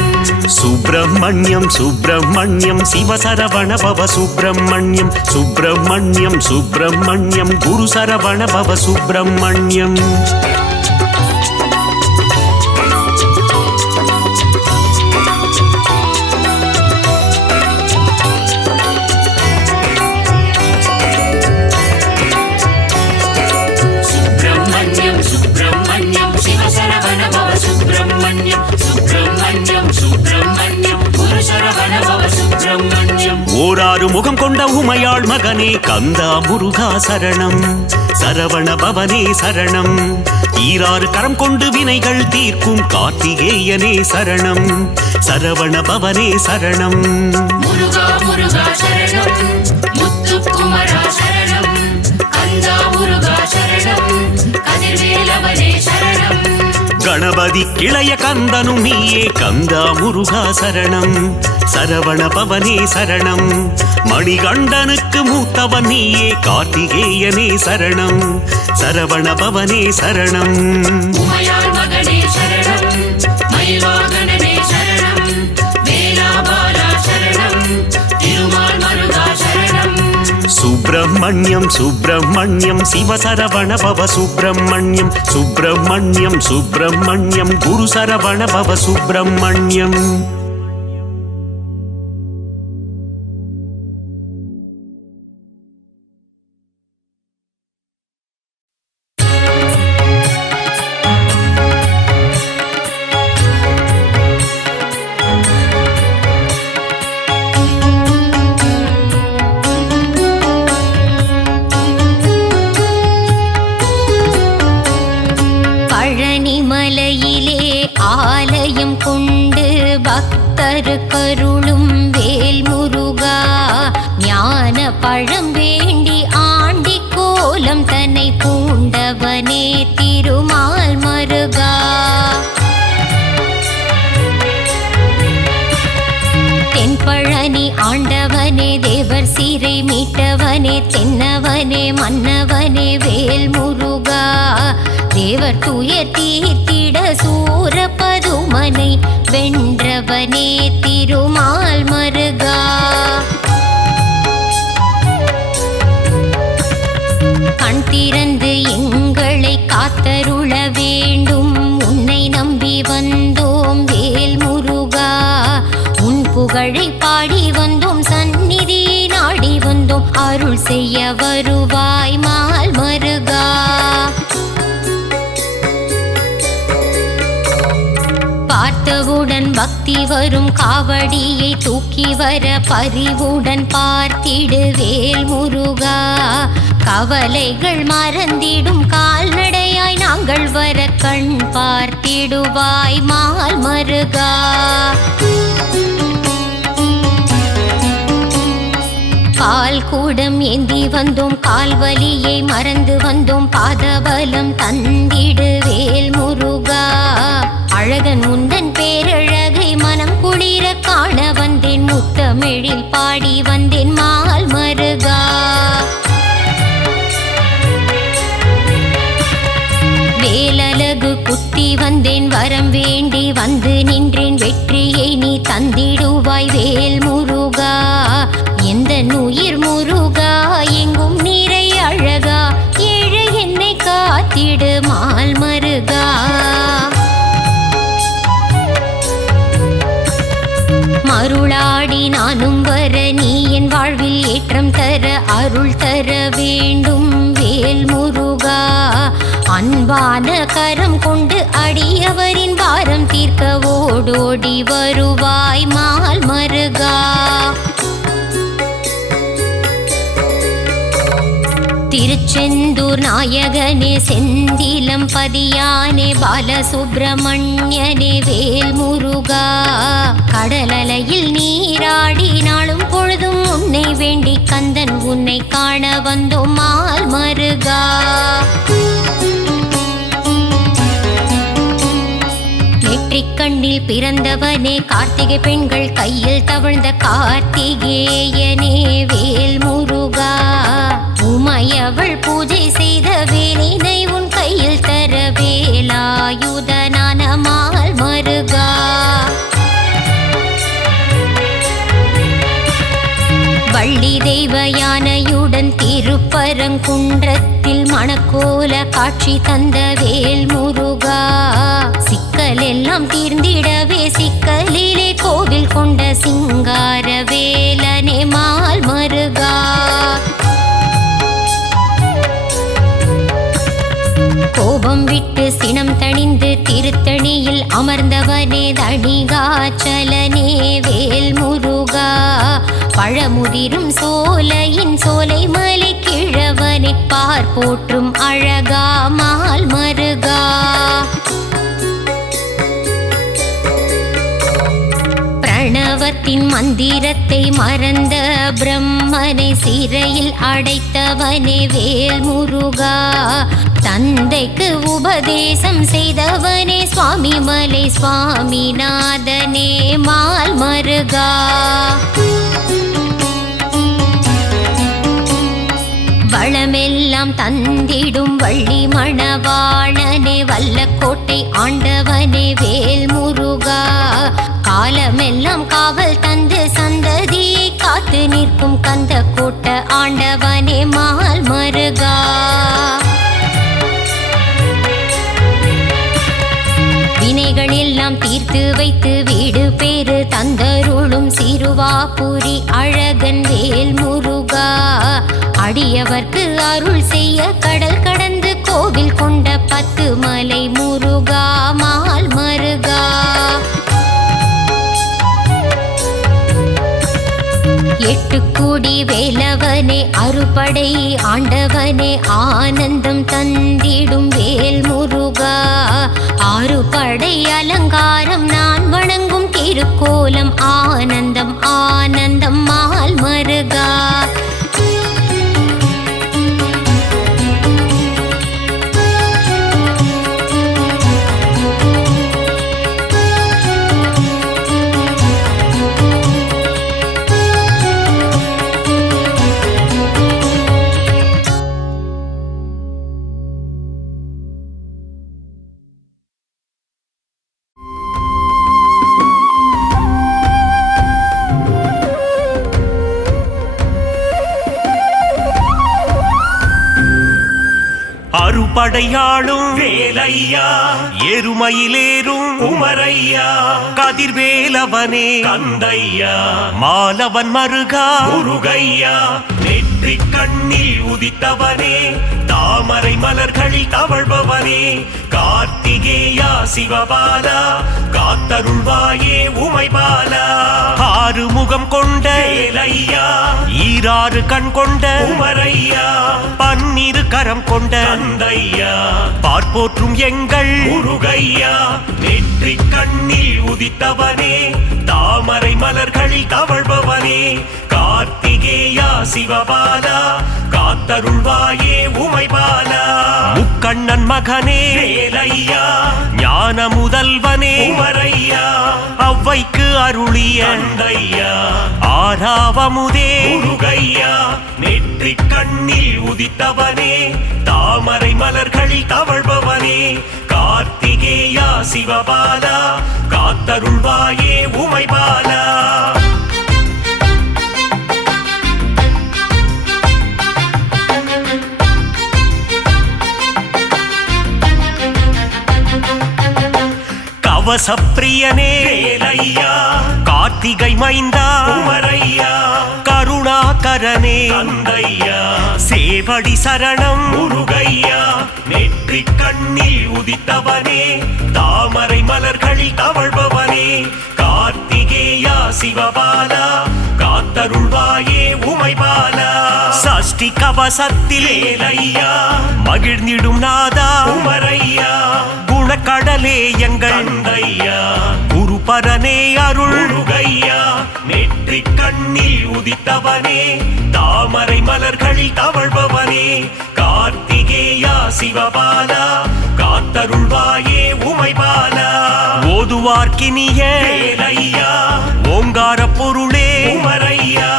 சுப்பிரமணியம் சுப்பிரமணியம் சிவசரவண பவ சுப்பிரமணியம், சுப்பிரமணியம் சுப்பிரமணியம் குரு சரவண பவ சுப்பிரமணியம். சுப்பிரமணியம் சுப்பிரமணியம் சிவசரவண பவ சுப்பிரமணியம், சுப்பிரமணியம் சுப்பிரமணியம் குரு சரவண பவ சுப்பிரமணியம். ஓராறு முகம் கொண்ட உமையாள் மகனே கந்தா முருகா சரணம், சரவண பவனே சரணம், ஈராறு கரம் கொண்டு வினைகள் தீர்க்கும் கார்த்திகேயனே சரணம், சரவண பவனே சரணம். முருகா முருகா சரணம், முத்துக்குமரா சரணம், கந்தா முருகா சரணம், கதிர்வேலவனே சரணம். கணபதி கிளைய கந்தனும் நீயே கந்தா முருகா சரணம், சரவண பவனே சரணம், மணிகண்டனுக்கு மூத்தவன் நீயே கார்த்திகேயனே சரணம், சரவண பவனே சரணம். உமையாள் மகனே சரணம், மயில்வாகனனே சரணம், வேலாபாலா சரணம், திருமால் மருகா சரணம். சுப்பிரமணியம் சுப்பிரமணியம் சிவசரவண பவ சுப்பிரமணியம், சுப்பிரமணியம் சுப்பிரமணியம் குரு சரவண பவ சுப்பிரமணியம். பழனிமலையிலே ஆலயம் கொண்டு பக்தர் கருளும் வேல் முருகா, ஞான பழம் வேண்டி ஆண்டி கோலம் தன்னை பூண்டவனே திருமால் மருகா. தென்பழனி ஆண்டவனே தேவர் சீரை மீட்டவனே தென்னவனே மன்னவனே வேல் முருகா, தேவர் துயர் தீர்த்திட சூர பதுமனை வென்றவனே திருமால் மருகா. கண் திறந்து எங்களை காத்தருள வேண்டும், உன்னை நம்பி வந்தோம் வேல் முருகா, உன் புகழ் புகழை பாடி வந்தோம் சந்நிதி நாடி வந்தோம் அருள் செய்ய வருவாய் மால் மருகா. பார்த்தவுடன் பக்தி வரும் காவடியை தூக்கி வர பரிவுடன் பார்த்திடுவேல் முருகா. கவலைகள் மறந்திடும் கால்நடையாய் நாங்கள் வர கண் பார்த்திடுவாய் மால் மருகா. பால் கூடம் ஏந்தி வந்தோம் கால்வலியை மறந்து வந்தோம் பாதபலம் தந்திடுவேல் முருகா. அழகன் உந்தன் பேரழகை மனம் குளிர காண வந்தேன் முத்தமிழில் பாடி வந்தேன் மால் மருகா. வேலழகு குத்தி வந்தேன் வரம் வேண்டி வந்து நின்றேன் வெற்றியை நீ தந்திடுவாய் வேல் முருகா. எந்த உயிர் முருகா எங்கும் நீரை அழகா ஏழை என்னை காத்திடு மால் மருகா. மருளாடி நானும் வர நீ என் வாழ்வில் ஏற்றம் தர அருள் தர வேண்டும் வேல் முருகா. அன்பான கரம் கொண்டு அடியவரின் பாரம் தீர்க்க ஓடோடி வருவாய் மால் மருகா. திருச்செந்தூர் நாயகனே செந்திலம் பதியானே பாலசுப்பிரமணியனே வேல் முருகா. கடலலையில் நீராடி நாளும் பொழுதும் உன்னை வேண்டி கந்தன் உன்னை காண வந்தோம் மால் மருகா. நெற்றிக்கண்ணில் பிறந்தவனே கார்த்திகை பெண்கள் கையில் தவழ்ந்த கார்த்திகேயனே வேல் முருகா. உமையவள் பூஜை செய்த வேலினை உன் கையில் தர வேலாயுதனான மால் மருகா. வள்ளி தெய்வ யானையுடன் திருப்பரங்குன்றத்தில் மணக்கோல காட்சி தந்த வேல் முருகா. சிக்கல் எல்லாம் தீர்ந்திடவே சிக்கலிலே கோவில் கொண்ட சிங்கார வேலனே மால் மருகா. கோபம் விட்டு சினம் தணிந்து திருத்தணியில் அமர்ந்தவனே தணிகாச்சலனே வேல் முருகா. பழமுதிரும் சோலையின் சோலை மலை கிழவனை பார் போற்றும் அழகா மால் மருகா. பிரணவத்தின் மந்திரத்தை மறந்த பிரம்மனை சிறையில் அடைத்தவனே வேல் முருகா. தந்தைக்கு உபதேசம் செய்தவனே சுவாமி மலை சுவாமிநாதனே மால் மருகா. வளமெல்லாம் தந்திடும் வள்ளி மணவாளனே வல்லக்கோட்டை ஆண்டவனே வேல் முருகா. காலமெல்லாம் காவல் தந்து சந்ததியை காத்து நிற்கும் கந்த கோட்ட ஆண்டவனே மால் மருகா. வினைகள் எல்லாம் தீர்த்து வைத்து வீடு பேரு தந்தருளும் சிறுவாபுரி அழகன் வேல் முருகா. அடியவர்க்கு அருள் செய்ய கடல் கடந்து கோவில் கொண்ட 10 மலை முருகா மால் மருகா. எட்டுக்குடி வேலவனே அறுபடை ஆண்டவனே ஆனந்தம் தந்திடும் வேல் முருகா. 6 படை அலங்காரம் நான் வணங்கும் திருக்கோலம் ஆனந்தம் ஆனந்தம் மால் மருகா. முப்படையாளும் வேலையா எருமையிலேறும் குமரையா கதிர்வேலவனே கந்தையா மாலவன் மருகா முருகையா நெற்றி கண்ணில் உதித்தவனே தாமரை மலர்களில் தவழ்பவனே கார்த்திகேயா சிவபாலா காத்தருள்வாயே உமைபாலா ஆறு முகம் கொண்ட வேலையா ஈராறு கண் கொண்ட உமரையா பன்னிரு கரம் கொண்ட கந்தையா பார்ப்போற்றும் எங்கள் முருகையா நெற்றி கண்ணில் உதித்தவனே தாமரை மலர்களில் தவழ்பவனே கார்த்திகேயா சிவபாலா காத்தருள்வாயே உமைபாலா முக்கண்ணன் மகனே வேலையா ஞான முதல்வனே உமரையா அவ்வைக்கு அருளிய கந்தையா ஆறாவமுதே முருகையா நெற்றி கண்ணில் உதித்தவனே தாமரை மலர்களில் தவழ்பவனே கார்த்திகேயா சிவபாலா காத்தருள்வாயே உமைபாலா கவசப்பிரியனே வேலையா கார்த்திகை மைந்தா உமரையா கருணாகரனே கந்தையா சேவடி சரணம் முருகையா நெற்றி கண்ணில் உதித்தவனே தாமரை மலர்களில் தவழ்பவனே கார்த்திகேயா சிவபாலா காத்தருள்வாயே உமைபாலா சஷ்டி கவசத்தில் வேலையா மகிழ்ந்திடும் நாதா உமரையா குணக்கடலே எங்கள் கந்தையா குருபரனே அருள் முருகையா நெற்றி கண்ணில் உதித்தவனே தாமரை மலர்களில் தவழ்பவனே கார்த்திகேயா சிவபாலா காத்தருள்வாயே உமைபாலா ஓதுவார்க்கினிய வேலையா ஓங்கார பொருளே உமரையா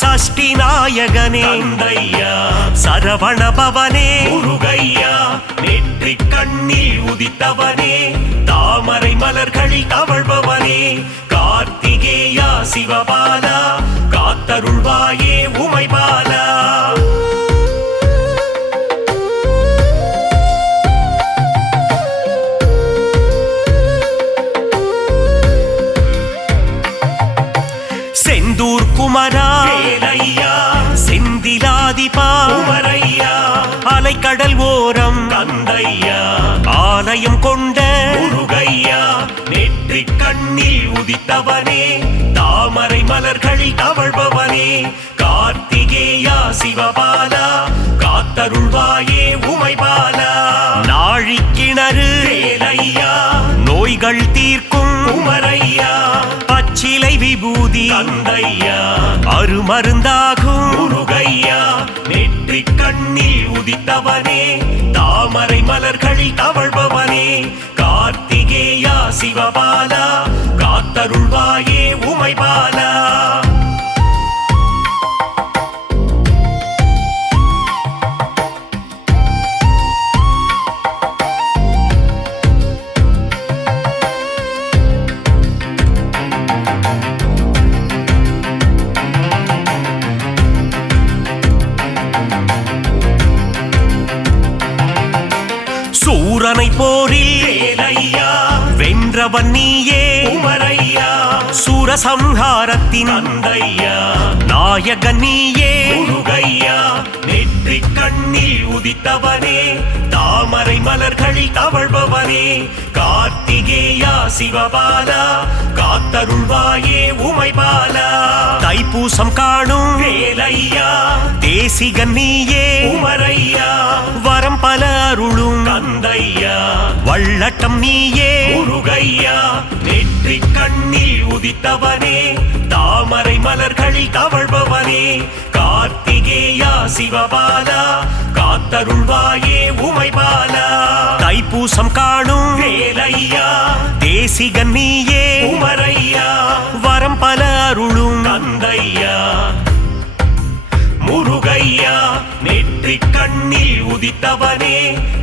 சஷ்டி நாயகனே கந்தையா சரவண பவனே முருகையா நெற்றி கண்ணில் உதித்தவனே தாமரை மலர்களில் தவழ்பவனே கார்த்திகேயா சிவபாலா காத்தருள்வாயே உமைபாலா செந்தூர் குமரா வேலையா செந்திலாதிபா உமரையா அலைக்கடல் ஓரம் கந்தையா ஆலயம் கொண்ட முருகையா நெற்றி கண்ணில் உதித்தவனே தாமரை மலர்களில் தவழ்பவனே கார்த்திகேயா சிவபாலா காத்தருள்வாயே உமைபாலா நாழிக்கிணறு வேலையா நோய்கள் தீர்க்கும் உமரையா பச்சிலை விபூதி கந்தையா அருமருந்தாகும் முருகையா நெற்றி கண்ணில் உதித்தவனே தாமரை மலர்களில் தவழ்பவனே கார்த்திகேயா சிவபாலா காத்தருள்வாயே உமைபாலா சூரனை போரில் வேலையா வென்றவன் நீயே உமரையா சூரசம்ஹாரத்தின் கந்தையா நாயகன் நீயே முருகையா நெற்றி கண்ணில் உதித்தவனே தாமரை மலர்களில் தவழ்பவனே கார்த்திகேயா சிவபாலா காத்தருள்வாயே உமைபாலா தைப்பூசம் காணும் வேலையா தேசிகன் நீயே உமரையா வரம் பல அருளும் கந்தையா வள்ளட்டம் நீயே முருகையா நெற்றி கண்ணில் உதித்தவனே தாமரை மலர்களில் தவழ்பவனே கார்த்திகேயா சிவபாலா காத்தருள்வாயே உமைபாலா தைப்பூசம் காணும் வேலையா தேசிகன் நீயே உமரையா வரம் பல அருளும் கந்தையா முருகையா நெற்றி கண்ணில் உதித்தவனே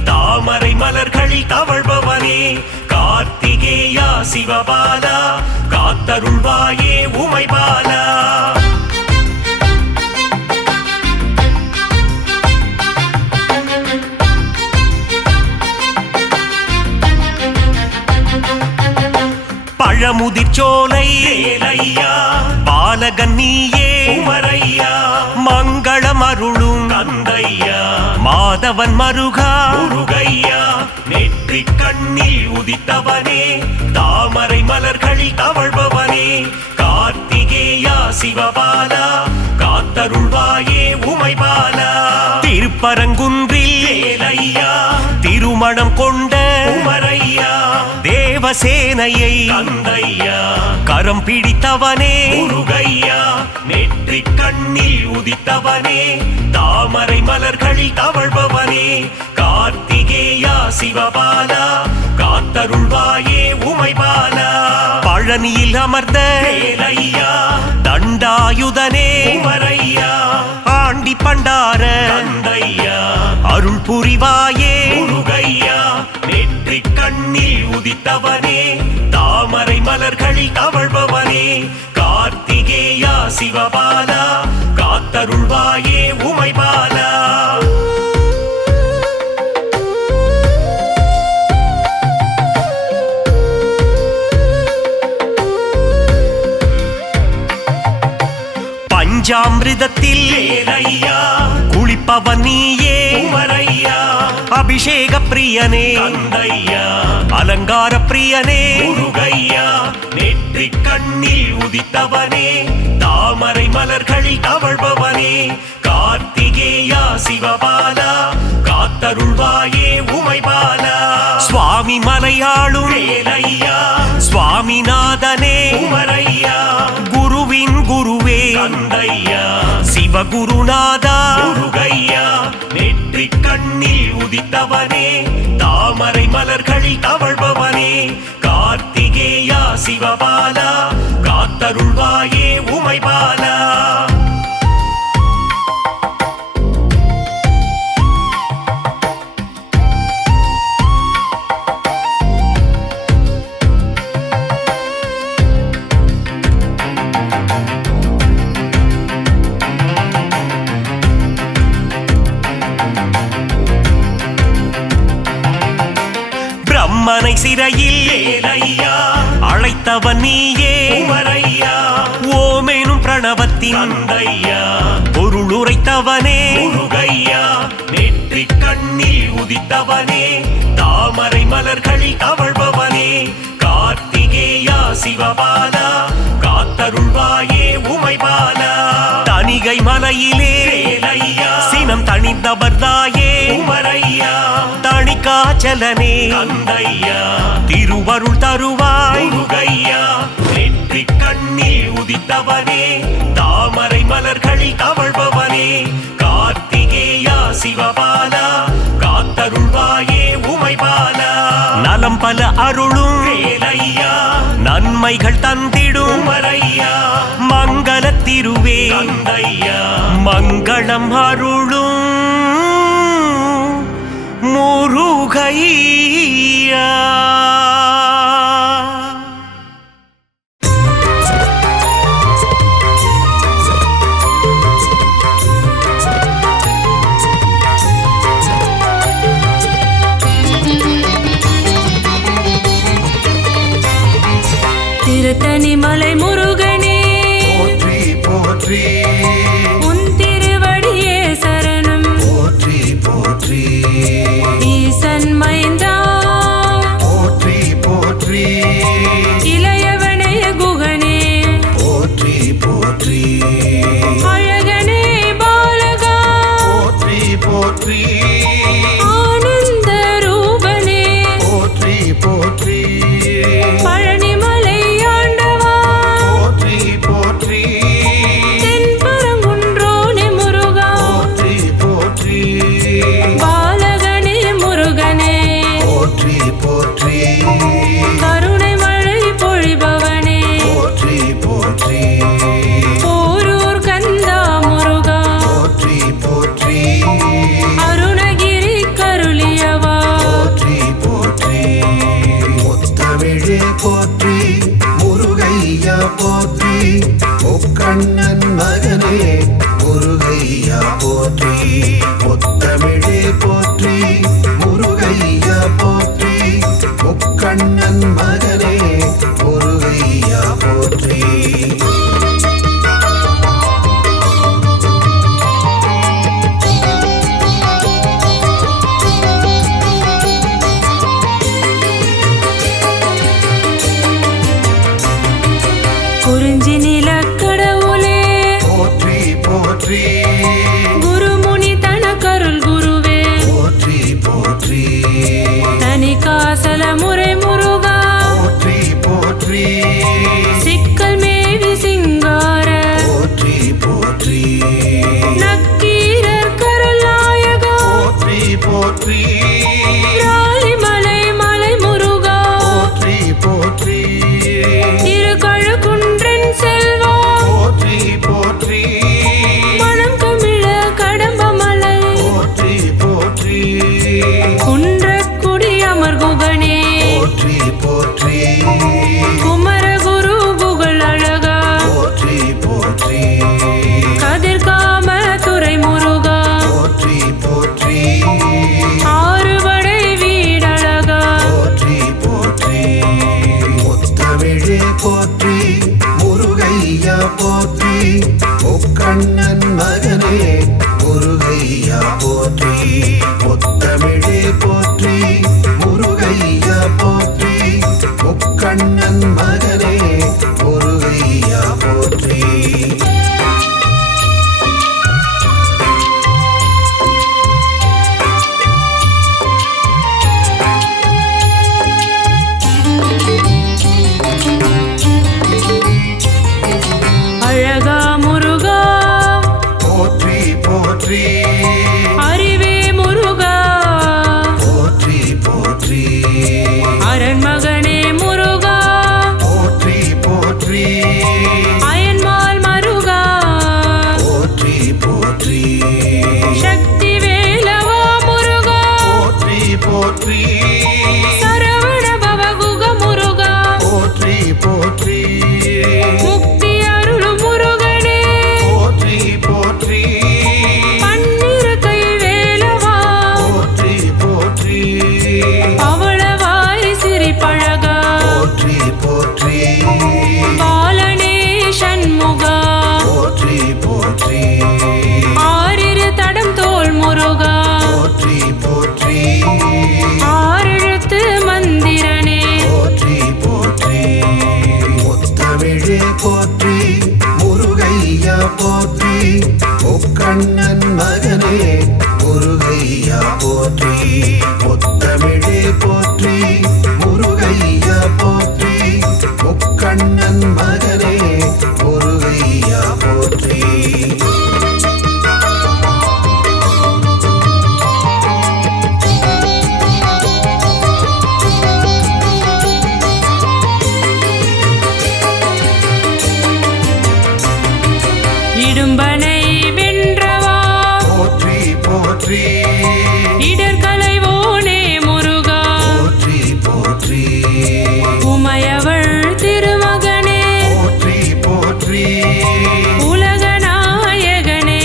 தாமரை மலர்களில் தவழ்பவனே கார்த்திகேயா சிவபாலா காத்தருள்வாயே உமைபாலா பழமுதிர்ச்சோலை வேலையா பாலகன் நீயே உமரையா மங்களம் அருளும் கந்தையா மாதவன் மருகா முருகையா நெற்றி கண்ணில் உதித்தவனே தாமரை மலர்களில் தவழ்பவனே கார்த்திகேயா சிவபாலா காத்தருள்வாயே உமைபாலா திருப்பரங்குன்றில் வேலையா திருமணம் கொண்ட உமரையா தேவசேனையை கந்தையா கரம் பிடித்தவனே முருகையா நெற்றி கண்ணில் உதித்தவனே தாமரை மலர்களில் தவழ்பவனே கார்த்திகேயா சிவபாலா காத்தருள்வாயே உமைபாலா பழனியில் அமர்ந்த வேலையா தண்டாயுதனே உமரையா ஆண்டி பண்டார கந்தையா அருள் புரிவாயே முருகையா நெற்றி கண்ணில் உதித்தவனே தாமரை மலர்களில் தவழ்பவனே கார்த்திகேயா சிவபாலா காத்தருள்வாயே உமைபாலா பஞ்சாமிர்தத்தில் வேலையா குளிப்பவன் நீயே உமரையா அபிஷேக பிரியனே கந்தையா அலங்கார பிரியனே முருகையா நெற்றி கண்ணில் உதித்தவனே தாமரை மலர்களில் தவழ்பவனே கார்த்திகேயா சிவபாலா காத்தருள்வாயே உமைபாலா சுவாமி மலையாளும் வேலையா சுவாமிநாதனே உமரையா குருவின் குருவே கந்தையா சிவகுருநாதா முருகையா நெற்றி கண்ணில் உதித்தவனே தாமரை மலர்களில் தவழ்பவனே கார்த்திகேயா சிவபாலா காத்தருள்வாயே உமைபாலா பிரம்மனை சிறையில் வேலையா அழைத்தவன் நீயே உமரையா ஓமேனும் பிரணவத்தின் கந்தையா பொருள் உரைத்தவனே முருகையா நெற்றி கண்ணில் உதித்தவனே தாமரை மலர்களில் தவழ்பவனே கார்த்திகேயா சிவபாலா காத்தருள்வாயே உமைபாலா தணிகை மலையிலே வேலையா சினம் தணிந்தவர்தாயே உமரையா தணிகாச்சலனே கந்தையா திருவருள் தருவாய் முருகையா நெற்றி கண்ணில் உதித்தவனே தாமரை மலர்களில் தவழ்பவனே கார்த்திகேயா சிவபாலா காத்தருள்வாயே உமைபாலா நலம் பல அருளும் வேலையா நன்மைகள் தந்திடும் உமரையா மங்கள திருவே கந்தையா மங்களம் அருளும் முருகையா திருத்தணி மலை முருகனே போற்றி போற்றி உன் திருவடியே சரணம் போற்றி போற்றி ஈசன் மைந்தா போற்றி போற்றி இளையவனைய குகனே போற்றி போற்றி அழகனே பாலகா போற்றி போற்றி ஆனந்த ரூபனே போற்றி போற்றி பழனிமலை ஆண்டவா போற்றி போற்றி தென்பரங்குன்றோனே முருகா போற்றி போற்றி பாலகனே முருகனே போற்றி போற்றி கருணை மழை பொழிபவனே போற்றி போற்றி போரூர் கந்தா முருகா போற்றி போற்றி அருணகிரி கருளியவா போற்றி போற்றி முத்தமிழே போற்றி முருகையா போற்றி முக்கண்ணன் மகனே முருகையா போற்றி முத்தமிழே போற்றி முருகையா போற்றி முக்கண்ணன் மகனே முருகையா போற்றி முக்கண்ணன் மகனே முருகையா போற்றி முத்தமிழே போற்றி முருகையா போற்றி முக்கண்ணன் மகனே முருகையா போற்றி அழகா முருகா போற்றி போற்றி அறிவே முருகா போற்றி போற்றி அரண்மகனே முருகா போற்றி போற்றி அயன்மால் மருகா போற்றி போற்றி சக்தி வேலவா முருகா போற்றி போற்றி சரவண பவகுக முருகா போற்றி போற்றி முக்தி அருளும் முருகனே போற்றி போற்றி பன்னிரு கை வேலவா போற்றி போற்றி பவளவாய் சிரிப்பழகா போற்றி போற்றி பாலனே சண்முகா போற்றி போற்றி ஆறிரு தடம் தோல் முருகா போற்றி போற்றி ஆறெழுத்து மந்திரனே போற்றி போற்றி முத்தமிழே போற்றி முருகையா போற்றி முக்கண்ணன் மகனே முருகையா போற்றி முத்தமிழே போற்றி முருகையா போற்றி முக்கண்ணன் மகனே முருகையா போற்றி இடும்பனை வென்றவா போற்றி போற்றி இடர்களைவோனே முருகா போற்றி போற்றி உமையவள் திருமகனே போற்றி போற்றி உலகநாயகனே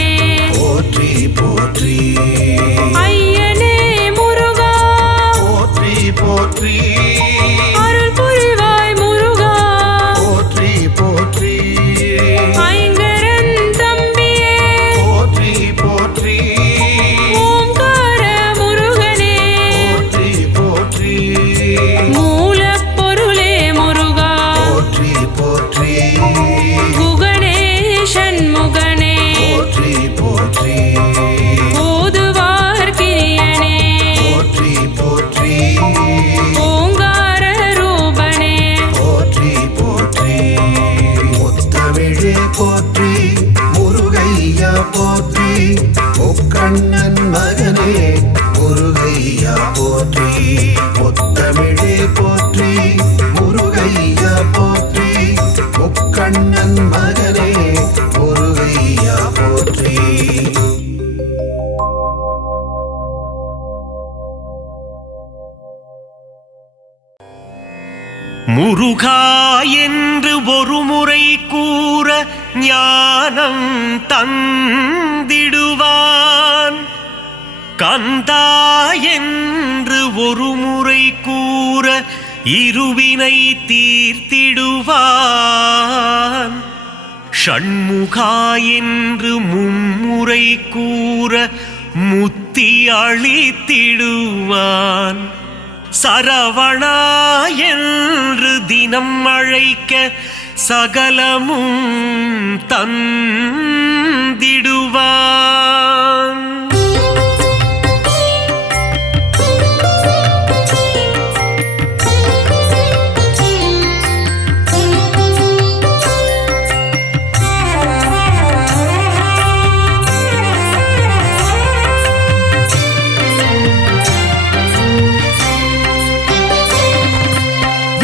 போற்றி போற்றி ஐயனே முருகா போற்றி போற்றி அருள் புரிவாய் முருகா போற்றி போற்றி ஐங்கரன் தம்பியே போற்றி போற்றி ஓங்கார முருகனே போற்றி போற்றி மூலப்பொருளே முருகா போற்றி போற்றி குகனே சண்முகனே போற்றி போற்றி ஓதுவார் கிரியனே போற்றி போற்றி ஓங்கார ரூபனே போற்றி போற்றி முத்தமிழே போற்றி முருகையா போற்றி முக்கண்ணன் மகனே முருகையா போற்றி முத்தமிழே போற்றி முருகையா போற்றி முக்கண்ணன் மகனே முருகையா போற்றி முருகா என்று ஒரு முறை கூற ஞானம் தந்திடுவான். கந்தா என்று ஒரு முறை கூற இருவினை தீர்த்திடுவான். ஷண்முகா என்று மும்முறை கூற முத்தி அளித்திடுவான். சரவணா என்று தினம் அழைக்க சகலமும் தந்திடுவான்.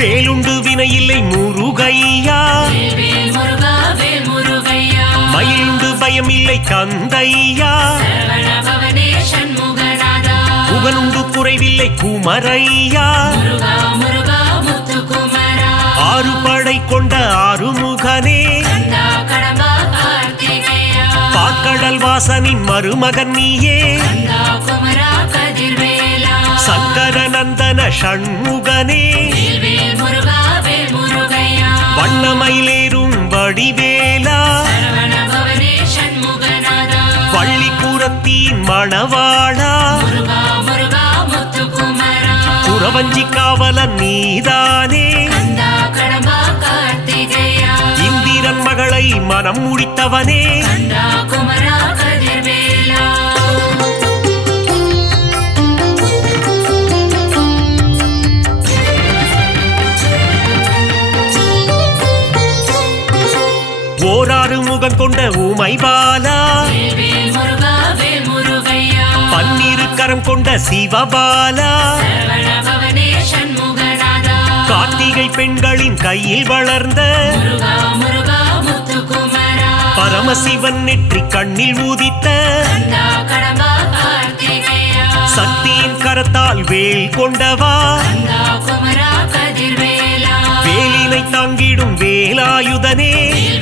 வேலுண்டு வினையில்லை முருகையா, வேல் முருகா வேல் முருகையா, மயிலுண்டு பயமில்லை கந்தையா, சரவண பவனே சண்முகநாதா, புகழுண்டு குறைவில்லை குமரையா, முருகா முருகா முத்துக்குமரா, ஆறு படை கொண்ட ஆறுமுகனே, கந்தா கடம்பா கார்த்திகேயா, பாக்கடல் வாசனின் மருமகன் நீயே, கந்தா குமரா கதிர்வேலா, சங்கர நந்தன ஷண்முகனே, வேல் முருகா வேல் முருகையா, வண்ணமயிலேறும் வடிவேலா சரவண பவனே சண்முகநாதா பள்ளிக்கூடத்தின் மணவாளா முருகா முருகா முத்துக்குமரா குறவஞ்சி காவலன் நீதானே கந்தா கடம்பா கார்த்திகேயா இந்திரன் மகளை மனம் முடித்தவனே கந்தா குமரா கதிர்வேலா ஓராறு முகம் கொண்ட ஊமை பாலா வேல் முருகா வேல் முருகையா பன்னிரு கரம் கொண்ட சிவபாலா சரவண பவனே சண்முகநாதா கார்த்திகை பெண்களின் கையில் வளர்ந்த முருகா முருகா முத்துக்குமரா பரமசிவன் நெற்றி கண்ணில் ஊதித்த கந்தா கடம்பா கார்த்திகேயா சக்தியின் கரத்தால் வேல் கொண்டவா கந்தா குமரா கதிர்வேலா வேலினை தாங்கிடும் வேலாயுதனே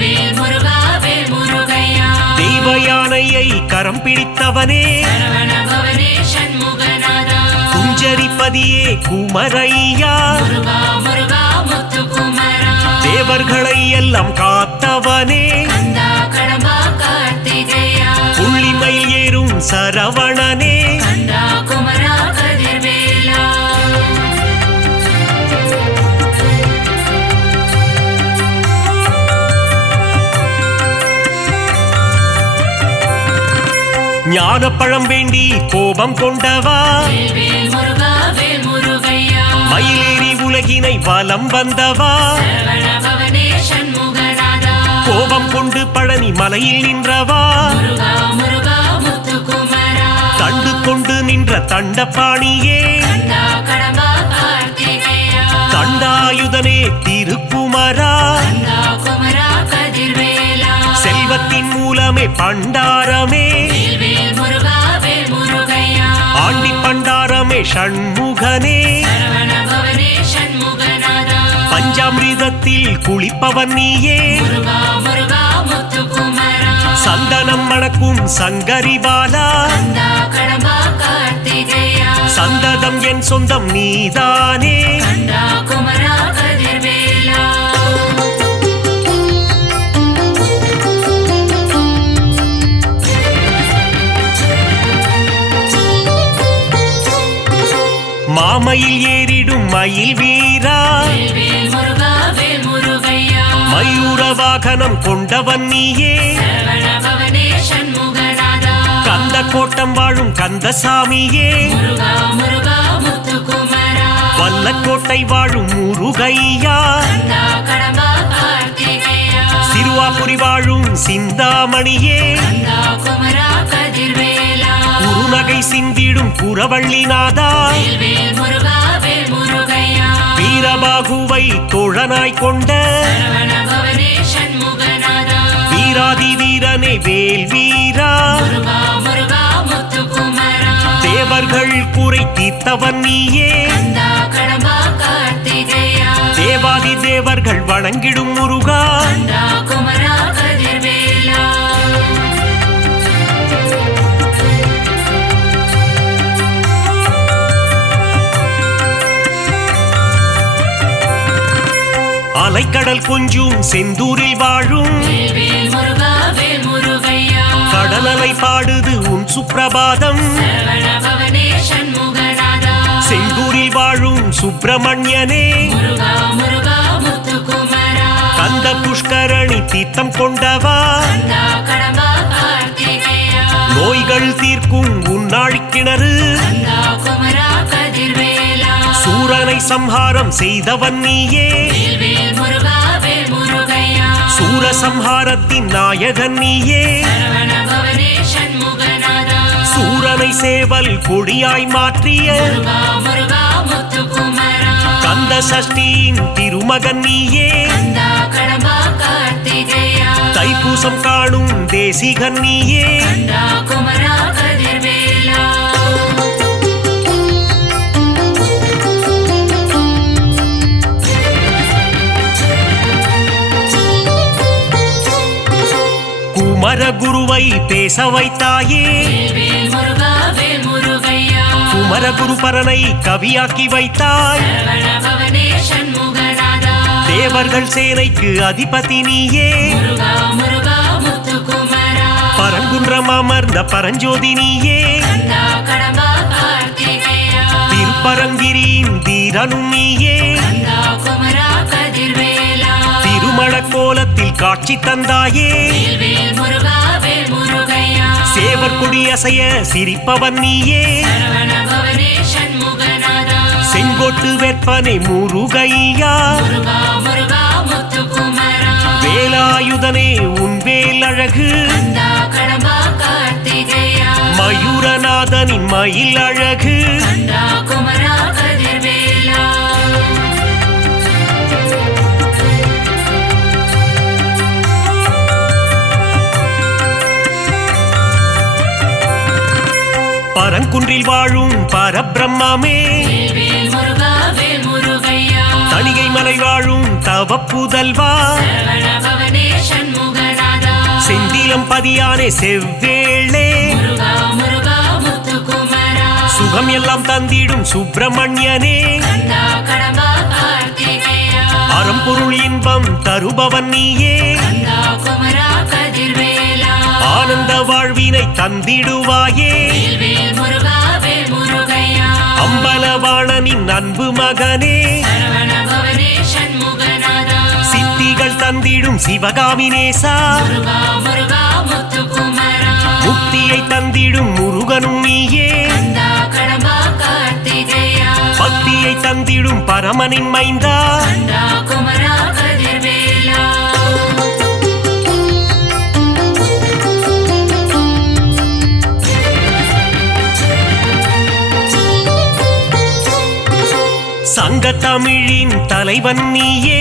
வேல் முருகா வேல் முருகையா தெய்வ யானையை கரம் பிடித்தவனே சரவண பவனே சண்முகநாதா குஞ்சரிப்பதியே குமரையா முருகா முருகா முத்துக்குமரா தேவர்களை எல்லாம் காத்தவனே கந்தா கடம்பா கார்த்திகேயா புள்ளிமயில் ஏறும் சரவணனே கந்தா குமரா கதிர்வேலா ஞானப்பழம் வேண்டி கோபம் கொண்டவா வேல் முருகா வேல் முருகையா மயிலேறி உலகினை வலம் வந்தவா சரவண பவனே சண்முகநாதா கோபம் கொண்டு பழனி மலையில் நின்றவா முருகா முருகா முத்துக்குமரா தண்டு கொண்டு நின்ற தண்டபாணியே கந்தா கடம்பா கார்த்திகேயா தண்டாயுதனே திருக்குமரா கந்தா குமரா கதிர்வேலா செல்வத்தின் மூலமே பண்டாரமே வேல் முருகா வேல் முருகையா ஆண்டி பண்டாரமே ஷண்முகனே சரவண பவனே சண்முகநாதா பஞ்சாமிர்தத்தில் குளிப்பவன் நீயே முருகா முருகா முத்துக்குமரா சந்தனம் மணக்கும் சங்கரிபாலா கந்தா கடம்பா கார்த்திகேயா சந்ததம் என் சொந்தம் நீதானே கந்தா குமரா கதிர்வேலா மாமயில் ஏறிடும் மயில் வீரா வேல் முருகா வேல் முருகையா மயூர வாகனம் கொண்டவன் நீயே சரவண பவனே சண்முகநாதா கந்த கோட்டம் வாழும் கந்தசாமியே முருகா முருகா முத்துக்குமரா வல்லக்கோட்டை வாழும் முருகையா கந்தா கடம்பா கார்த்திகேயா சிறுவாபுரி வாழும் சிந்தாமணியே கந்தா குமரா கதிர்வேலா குறுநகை சிந்திடும் குறவள்ளிநாதா வேல் முருகா வேல் முருகையா வீரபாகுவை தோழனாய் கொண்ட சரவண பவனே சண்முகநாதா வீராதி வீரனே வேல் வீரா முருகா முருகா முத்துக்குமரா தேவர்கள் குறை தீர்த்தவன் நீயே கந்தா கடம்பா கார்த்திகேயா தேவாதி தேவர்கள் வணங்கிடும் முருகா கந்தா குமரா கதிர்வேலா அலைக்கடல் கொஞ்சும் செந்தூரில் வாழும் வேல் முருகா வேல் முருகையா கடலலை பாடுது உன் சுப்பிரபாதம் சரவண பவனே சண்முகநாதா செந்தூரில் வாழும் சுப்பிரமணியனே முருகா முருகா முத்துக்குமரா கந்த புஷ்கரணி தீர்த்தம் கொண்டவா கந்தா கடம்பா கார்த்திகேயா நோய்கள் தீர்க்கும் உன்னாழி கிணறு கந்தா குமரா கதிர்வேலா சூரனை சம்ஹாரம் செய்தவன் நீயே வேல் முருகா வேல் முருகையா சூரசம்ஹாரத்தின் நாயகன் நீயே சரவண பவனே சண்முகநாதா சூரனை சேவல் கொடியாய் மாற்றிய முருகா முருகா முத்துக்குமரா கந்த சஷ்டியின் திருமகன் நீயே கந்தா கடம்பா கார்த்திகேயா தைப்பூசம் காணும் தேசிகன் நீயே கந்தா குமரா கதிர்வேலா குமரகுருவை பேச வைத்தாயே வேல் முருகா வேல் முருகையா குமரகுரு பரனை கவியாக்கி வைத்தாய் சரவண பவனே சண்முகநாதா தேவர்கள் சேனைக்கு அதிபதி நீயே முருகா முருகா முத்துக்குமரா பரங்குன்றம் அமர்ந்த பரஞ்சோதி நீயே கந்தா கடம்பா கார்த்திகேயா திருப்பரங்கிரியின் தீரனும் நீயே கந்தா குமரா கதிர்வேலா திருமண கோலத்தில் காட்சி தந்தாயே வேல் முருகா வேல் முருகையா சேவர் கொடி அசைய சிரிப்பவன் நீயே சரவண பவனே சண்முகநாதா செங்கோட்டு வெப்பனை முருகையா முருகா முருகா முத்துக்குமரா வேலாயுதனே உன் வேல் அழகு கந்தா கடம்பா கார்த்திகேயா மயூரநாதனின் மயில் அழகு கந்தா குமரா கதிர்வேலா பரங்குன்றில் வாழும் பரபிரம்மாமே வேல் முருகா வேல் முருகையா தணிகை மலை வாழும் தவப்புதல்வா சரவண பவனே சண்முகநாதா செந்திலம் பதியானே செவ்வேளே முருகா முருகா முத்துக்குமரா சுகம் எல்லாம் தந்திடும் சுப்பிரமணியனே கந்தா கடம்பா கார்த்திகேயா அறம்பொருள் இன்பம் தருபவன் நீயே கந்தா குமரா கதிர்வேலா ஆனந்த வாழ்வினை தந்திடுவாயே வேல் முருகா வேல் முருகையா அம்பலவாணனின் அன்பு மகனே சரவண பவனே சண்முகநாதா சித்திகள் தந்திடும் சிவகாமி நேசா முருகா முருகா முத்துக்குமரா முக்தியை தந்திடும் முருகனும் நீயே கந்தா கடம்பா கார்த்திகேயா பக்தியை தந்திடும் பரமனின் மைந்தா கந்தா குமரா கதிர்வேலா சங்க தமிழின் தலைவன் நீயே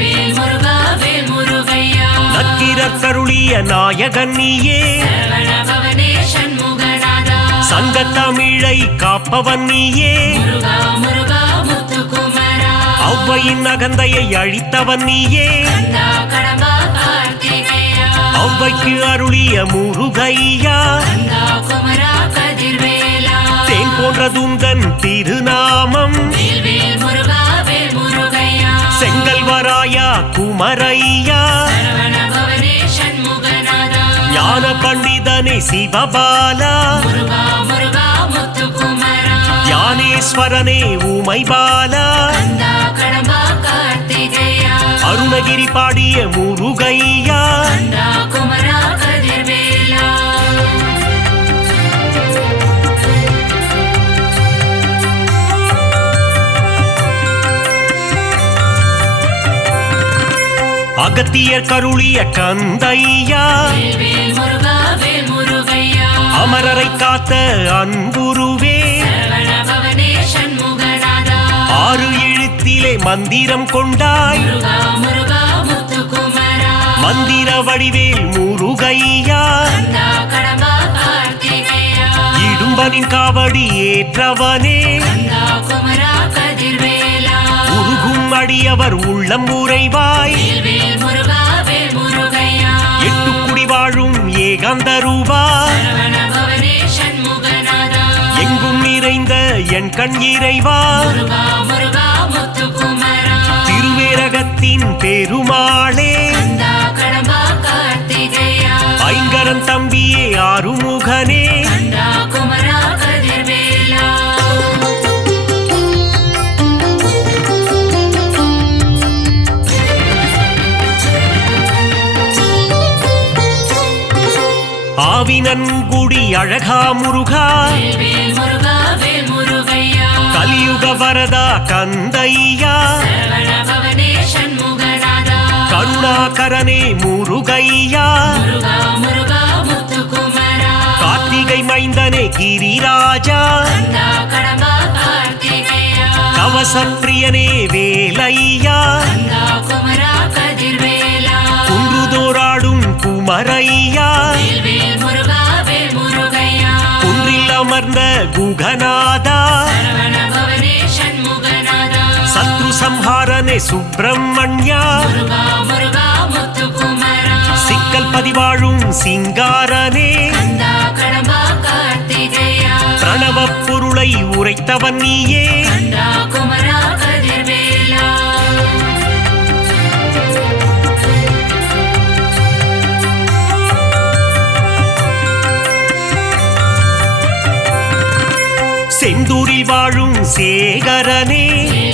வேல் முருகா வேல் முருகையா நக்கீரர் கருளிய நாயகன் நீயே சரவண பவனே சண்முகநாதா சங்க தமிழை காப்பவன் நீயே முருகா முருகா முத்துக்குமரா ஔவையின் அகந்தையை அழித்தவன் நீயே கந்தா கடம்பா கார்த்திகேயா ஔவைக்கு அருளிய முருகையா கந்தா குமரா கதிர்வேலா தேன் போன்ற துந்தன் திருநாமம் வேல் முருகா வேல் முருகையா செங்கல்வராயா குமரையா சரவண பவனே சண்முகநாதா ஞான பண்டிதனே சிவபாலா முருகா முருகா முத்துக்குமரா ஞானேஸ்வரனே உமைபாலா கந்தா கடம்பா கார்த்திகேயா அருணகிரி பாடிய முருகையா கந்தா குமரா கதிர்வேலா அகத்தியர் கருளிய கந்தையா வேல் முருகா வேல் முருகையா அமரரை காத்த அன்புருவே சரவண பவனே சண்முகநாதா ஆறு எழுத்திலே மந்திரம் கொண்டாய் முருகா முருகா முத்துக்குமரா மந்திர வடிவேல் முருகையா கந்தா கடம்பா கார்த்திகேயா இடும்பனின் காவடி ஏற்றவனே கந்தா குமரா கதிர்வேலா உருகும் அடியவர் உள்ளம் உறைவாய் வேல் முருகா வேல் முருகையா எட்டுக்குடி வாழும் ஏகாந்த ரூபா சரவண பவனே சண்முகநாதா எங்கும் நிறைந்த என் கண் இறைவா முருகா முருகா முத்துக்குமரா திருவேரகத்தின் பெருமாளே கந்தா கடம்பா கார்த்திகேயா ஐங்கரன் தம்பியே ஆறுமுகனே கந்தா குமரா கதிர்வேலா ஆவினன்குடி அழகா முருகா வேல் முருகா வேல் முருகையா கலியுக வரதா கந்தையா சரவண பவனே சண்முகநாதா கருணாகரனே முருகையா முருகா முருகா முத்துக்குமரா கார்த்திகை மைந்தனே கிரிராஜா கந்தா கடம்பா கார்த்திகேயா கவசப்பிரியனே வேலையா கந்தா குமரா கதிர்வேலா குன்றுதோராடும் குமரையா வேல் முருகா வேல் முருகையா குன்றில் அமர்ந்த குகநாதா சரவண பவனே சண்முகநாதா சத்ரு சம்ஹாரனே சுப்பிரமணியா முருகா முருகா முத்துக்குமரா சிக்கல் பதிவாழும் சிங்காரனே கந்தா கடம்பா கார்த்திகேயா பிரணவ பொருளை உரைத்தவன் நீயே கந்தா குமரா கதிர்வேலா செந்திலில் வாழும் சேகரனே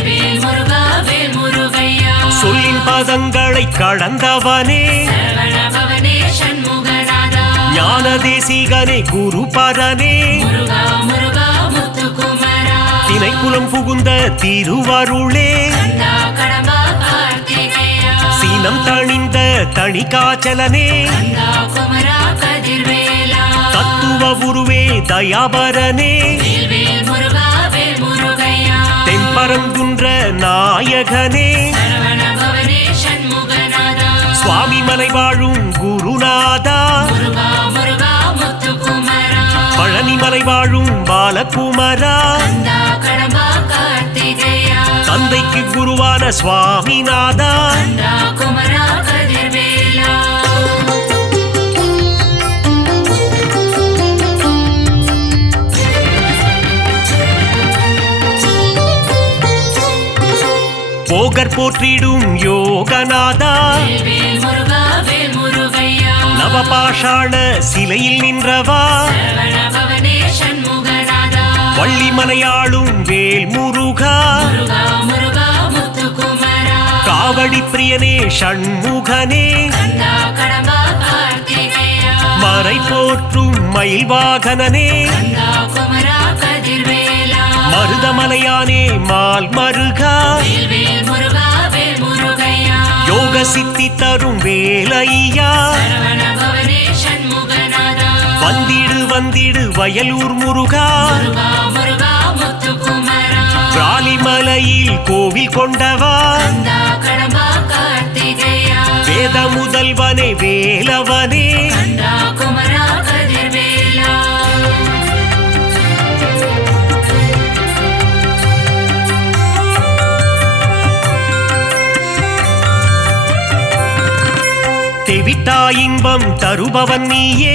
வேல் முருகா வேல் முருகையா சொல்லின் பதங்களை கடந்தவனே சரவணபவனே சண்முகநாதா ஞான தேசிகனே குருபரனே முருகா முருகா முத்துக்குமரா திணைக்குலம் புகுந்த திருவருளே கந்தா கடம்பா கார்த்திகேயா சீனம் தணிந்த தணிகாச்சலனே கந்தா குமரா கதிர்வேலா தத்துவ உருவே தயாபரனே வேல் வேல் முருகா வேல் முருகையா தென்பரங்குன்ற நாயகனே சரவணபவனே சண்முகநாதா சுவாமி மலை வாழும் குருநாதா முருகா முருகா முத்துக்குமரா பழனிமலை வாழும் பாலகுமரா கந்தா கடம்பா கார்த்திகேயா தந்தைக்கு குருவான சுவாமிநாதா கந்தா குமரா கதிர்வேலா போகர் போற்றிடும் யோகநாதா வேல் முருகா வேல் முருகையா நவபாஷாண சிலையில் நின்றவா சரவணபவனே சண்முகநாதா வள்ளிமலையாளும் வேல் முருகா முருகா முருகா முத்துக்குமரா காவடி பிரியனே ஷண்முகனே கந்தா கடம்பா கார்த்திகேயா மறை போற்றும் மயில் வாகனனே கந்தா குமரா கதிர்வேலா மருதமலையானே மால் மருகா வேல் வேல் முருகா வேல் முருகையா யோக சித்தி தரும் வேலையா சரவணபவனே சண்முகநாதா வந்திடு வந்திடு வயலூர் முருகா முருகா முருகா முத்துக்குமரா பிராலிமலையில் கோவில் கொண்டவா கந்தா கடம்பா கார்த்திகேயா வேத முதல்வனே வேலவனே கந்தா குமரா கதிர்வேலா தெவிட்டா இன்பம் தருபவன் நீயே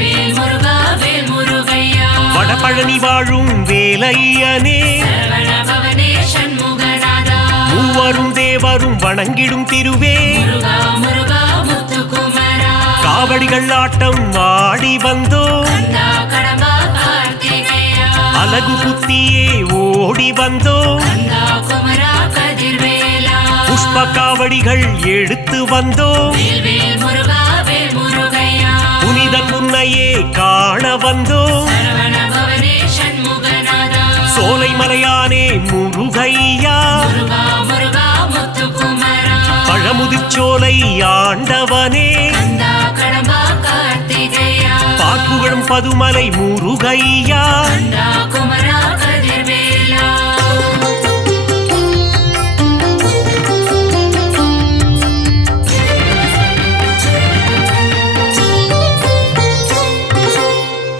வேல் முருகா வேல் முருகையா வடபழனி வாழும் வேலையனே சரவணபவனே சண்முகநாதா மூவரும் தேவரும் வணங்கிடும் திருவே முருகா முருகா முத்துக்குமரா காவடிகள் ஆட்டம் ஆடி வந்தோ கந்தா கடம்பா கார்த்திகேயா அலகு குத்தியே ஓடி வந்தோ கந்தா குமரா கதிர்வேலா புஷ்ப காவடிகள் எடுத்து வந்தோ வேல் வேல் முருகா வேல் முருகையா புனிதன் முன்னையே காண வந்தோ சரவணபவனே சண்முகநாதா சோலை மலையானே முருகையா முருகா முருகா முத்துக்குமரா பழமுதிர்ச்சோலை ஆண்டவனே கந்தா கடம்பா கார்த்திகேயா பாக்குகளும் பதுமலை முருகையா கந்தா குமரா கதிர்வேலா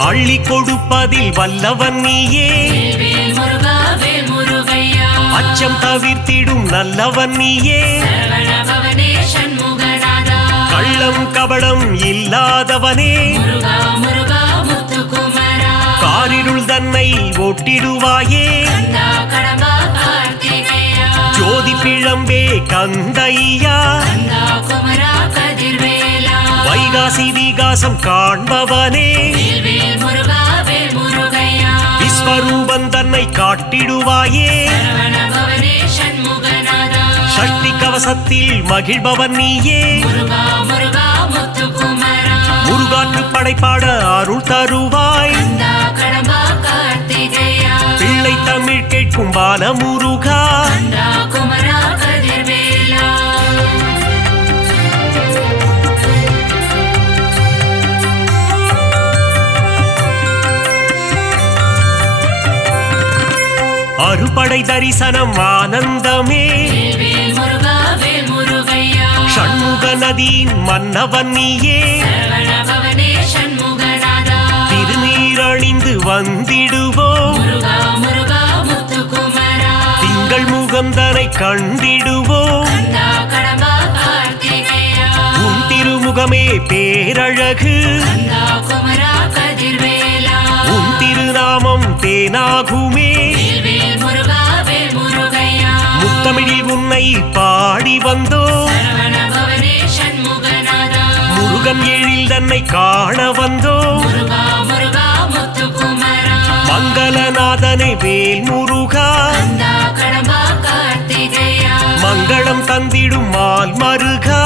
அள்ளி கொடுப்பதில் வல்லவன் நீயே வேல் முருகா வேல் முருகையா அச்சம் தவிர்த்திடும் நல்லவன் நீயே சரவணபவனே சண்முகநாதா கள்ளம் கபடம் இல்லாதவனே முருகா முருகா முத்துக்குமரா காரிருள் தன்னை ஒட்டிடுவாயே கந்தா கடம்பா கார்த்திகேயா ஜோதி பிழம்பே கந்தையா கந்தா குமரா கதிர்வேலா வைகாசி விகாசம் காண்பவனே வேல் வேல் முருகா வேல் முருகையா விஸ்வரூபன் தன்னை காட்டிடுவாயே சரவணபவனே சண்முகநாதா சஷ்டி கவசத்தில் மகிழ்பவன் நீயே முருகா முருகா முத்துக்குமரா முருகாற்று படைப்பாட அருள் தருவாய் கந்தா கடம்பா கார்த்திகேயா பிள்ளை தமிழ் கேட்கும் பால முருகா கந்தா குமரா கதிர்வேலா அறுபடை தரிசனம் ஆனந்தமே வேல் வேல் முருகா வேல் முருகையா ஷண்முக நதியின் மன்னவன் நீயே சரவணபவனே சண்முகநாதா திருநீரணிந்து வந்திடுவோம் முருகா முருகா முத்துக்குமரா திங்கள் முகந்தனை கண்டிடுவோம் கந்தா கடம்பா கார்த்திகேயா உன் திருமுகமே பேரழகு கந்தா குமரா கதிர்வேலா உன் திருநாமம் தேனாகுமே வேல் வேல் முருகா வேல் முருகையா முத்தமிழில் உன்னை பாடி வந்தோ சரவணபவனே சண்முகநாதா முருகன் எழில் தன்னை காண வந்தோ முருகா முருகா முத்துக்குமரா மங்கள நாதனை வேல் முருகா கந்தா கடம்பா கார்த்திகேயா மங்களம் தந்திடும் மால் மருகா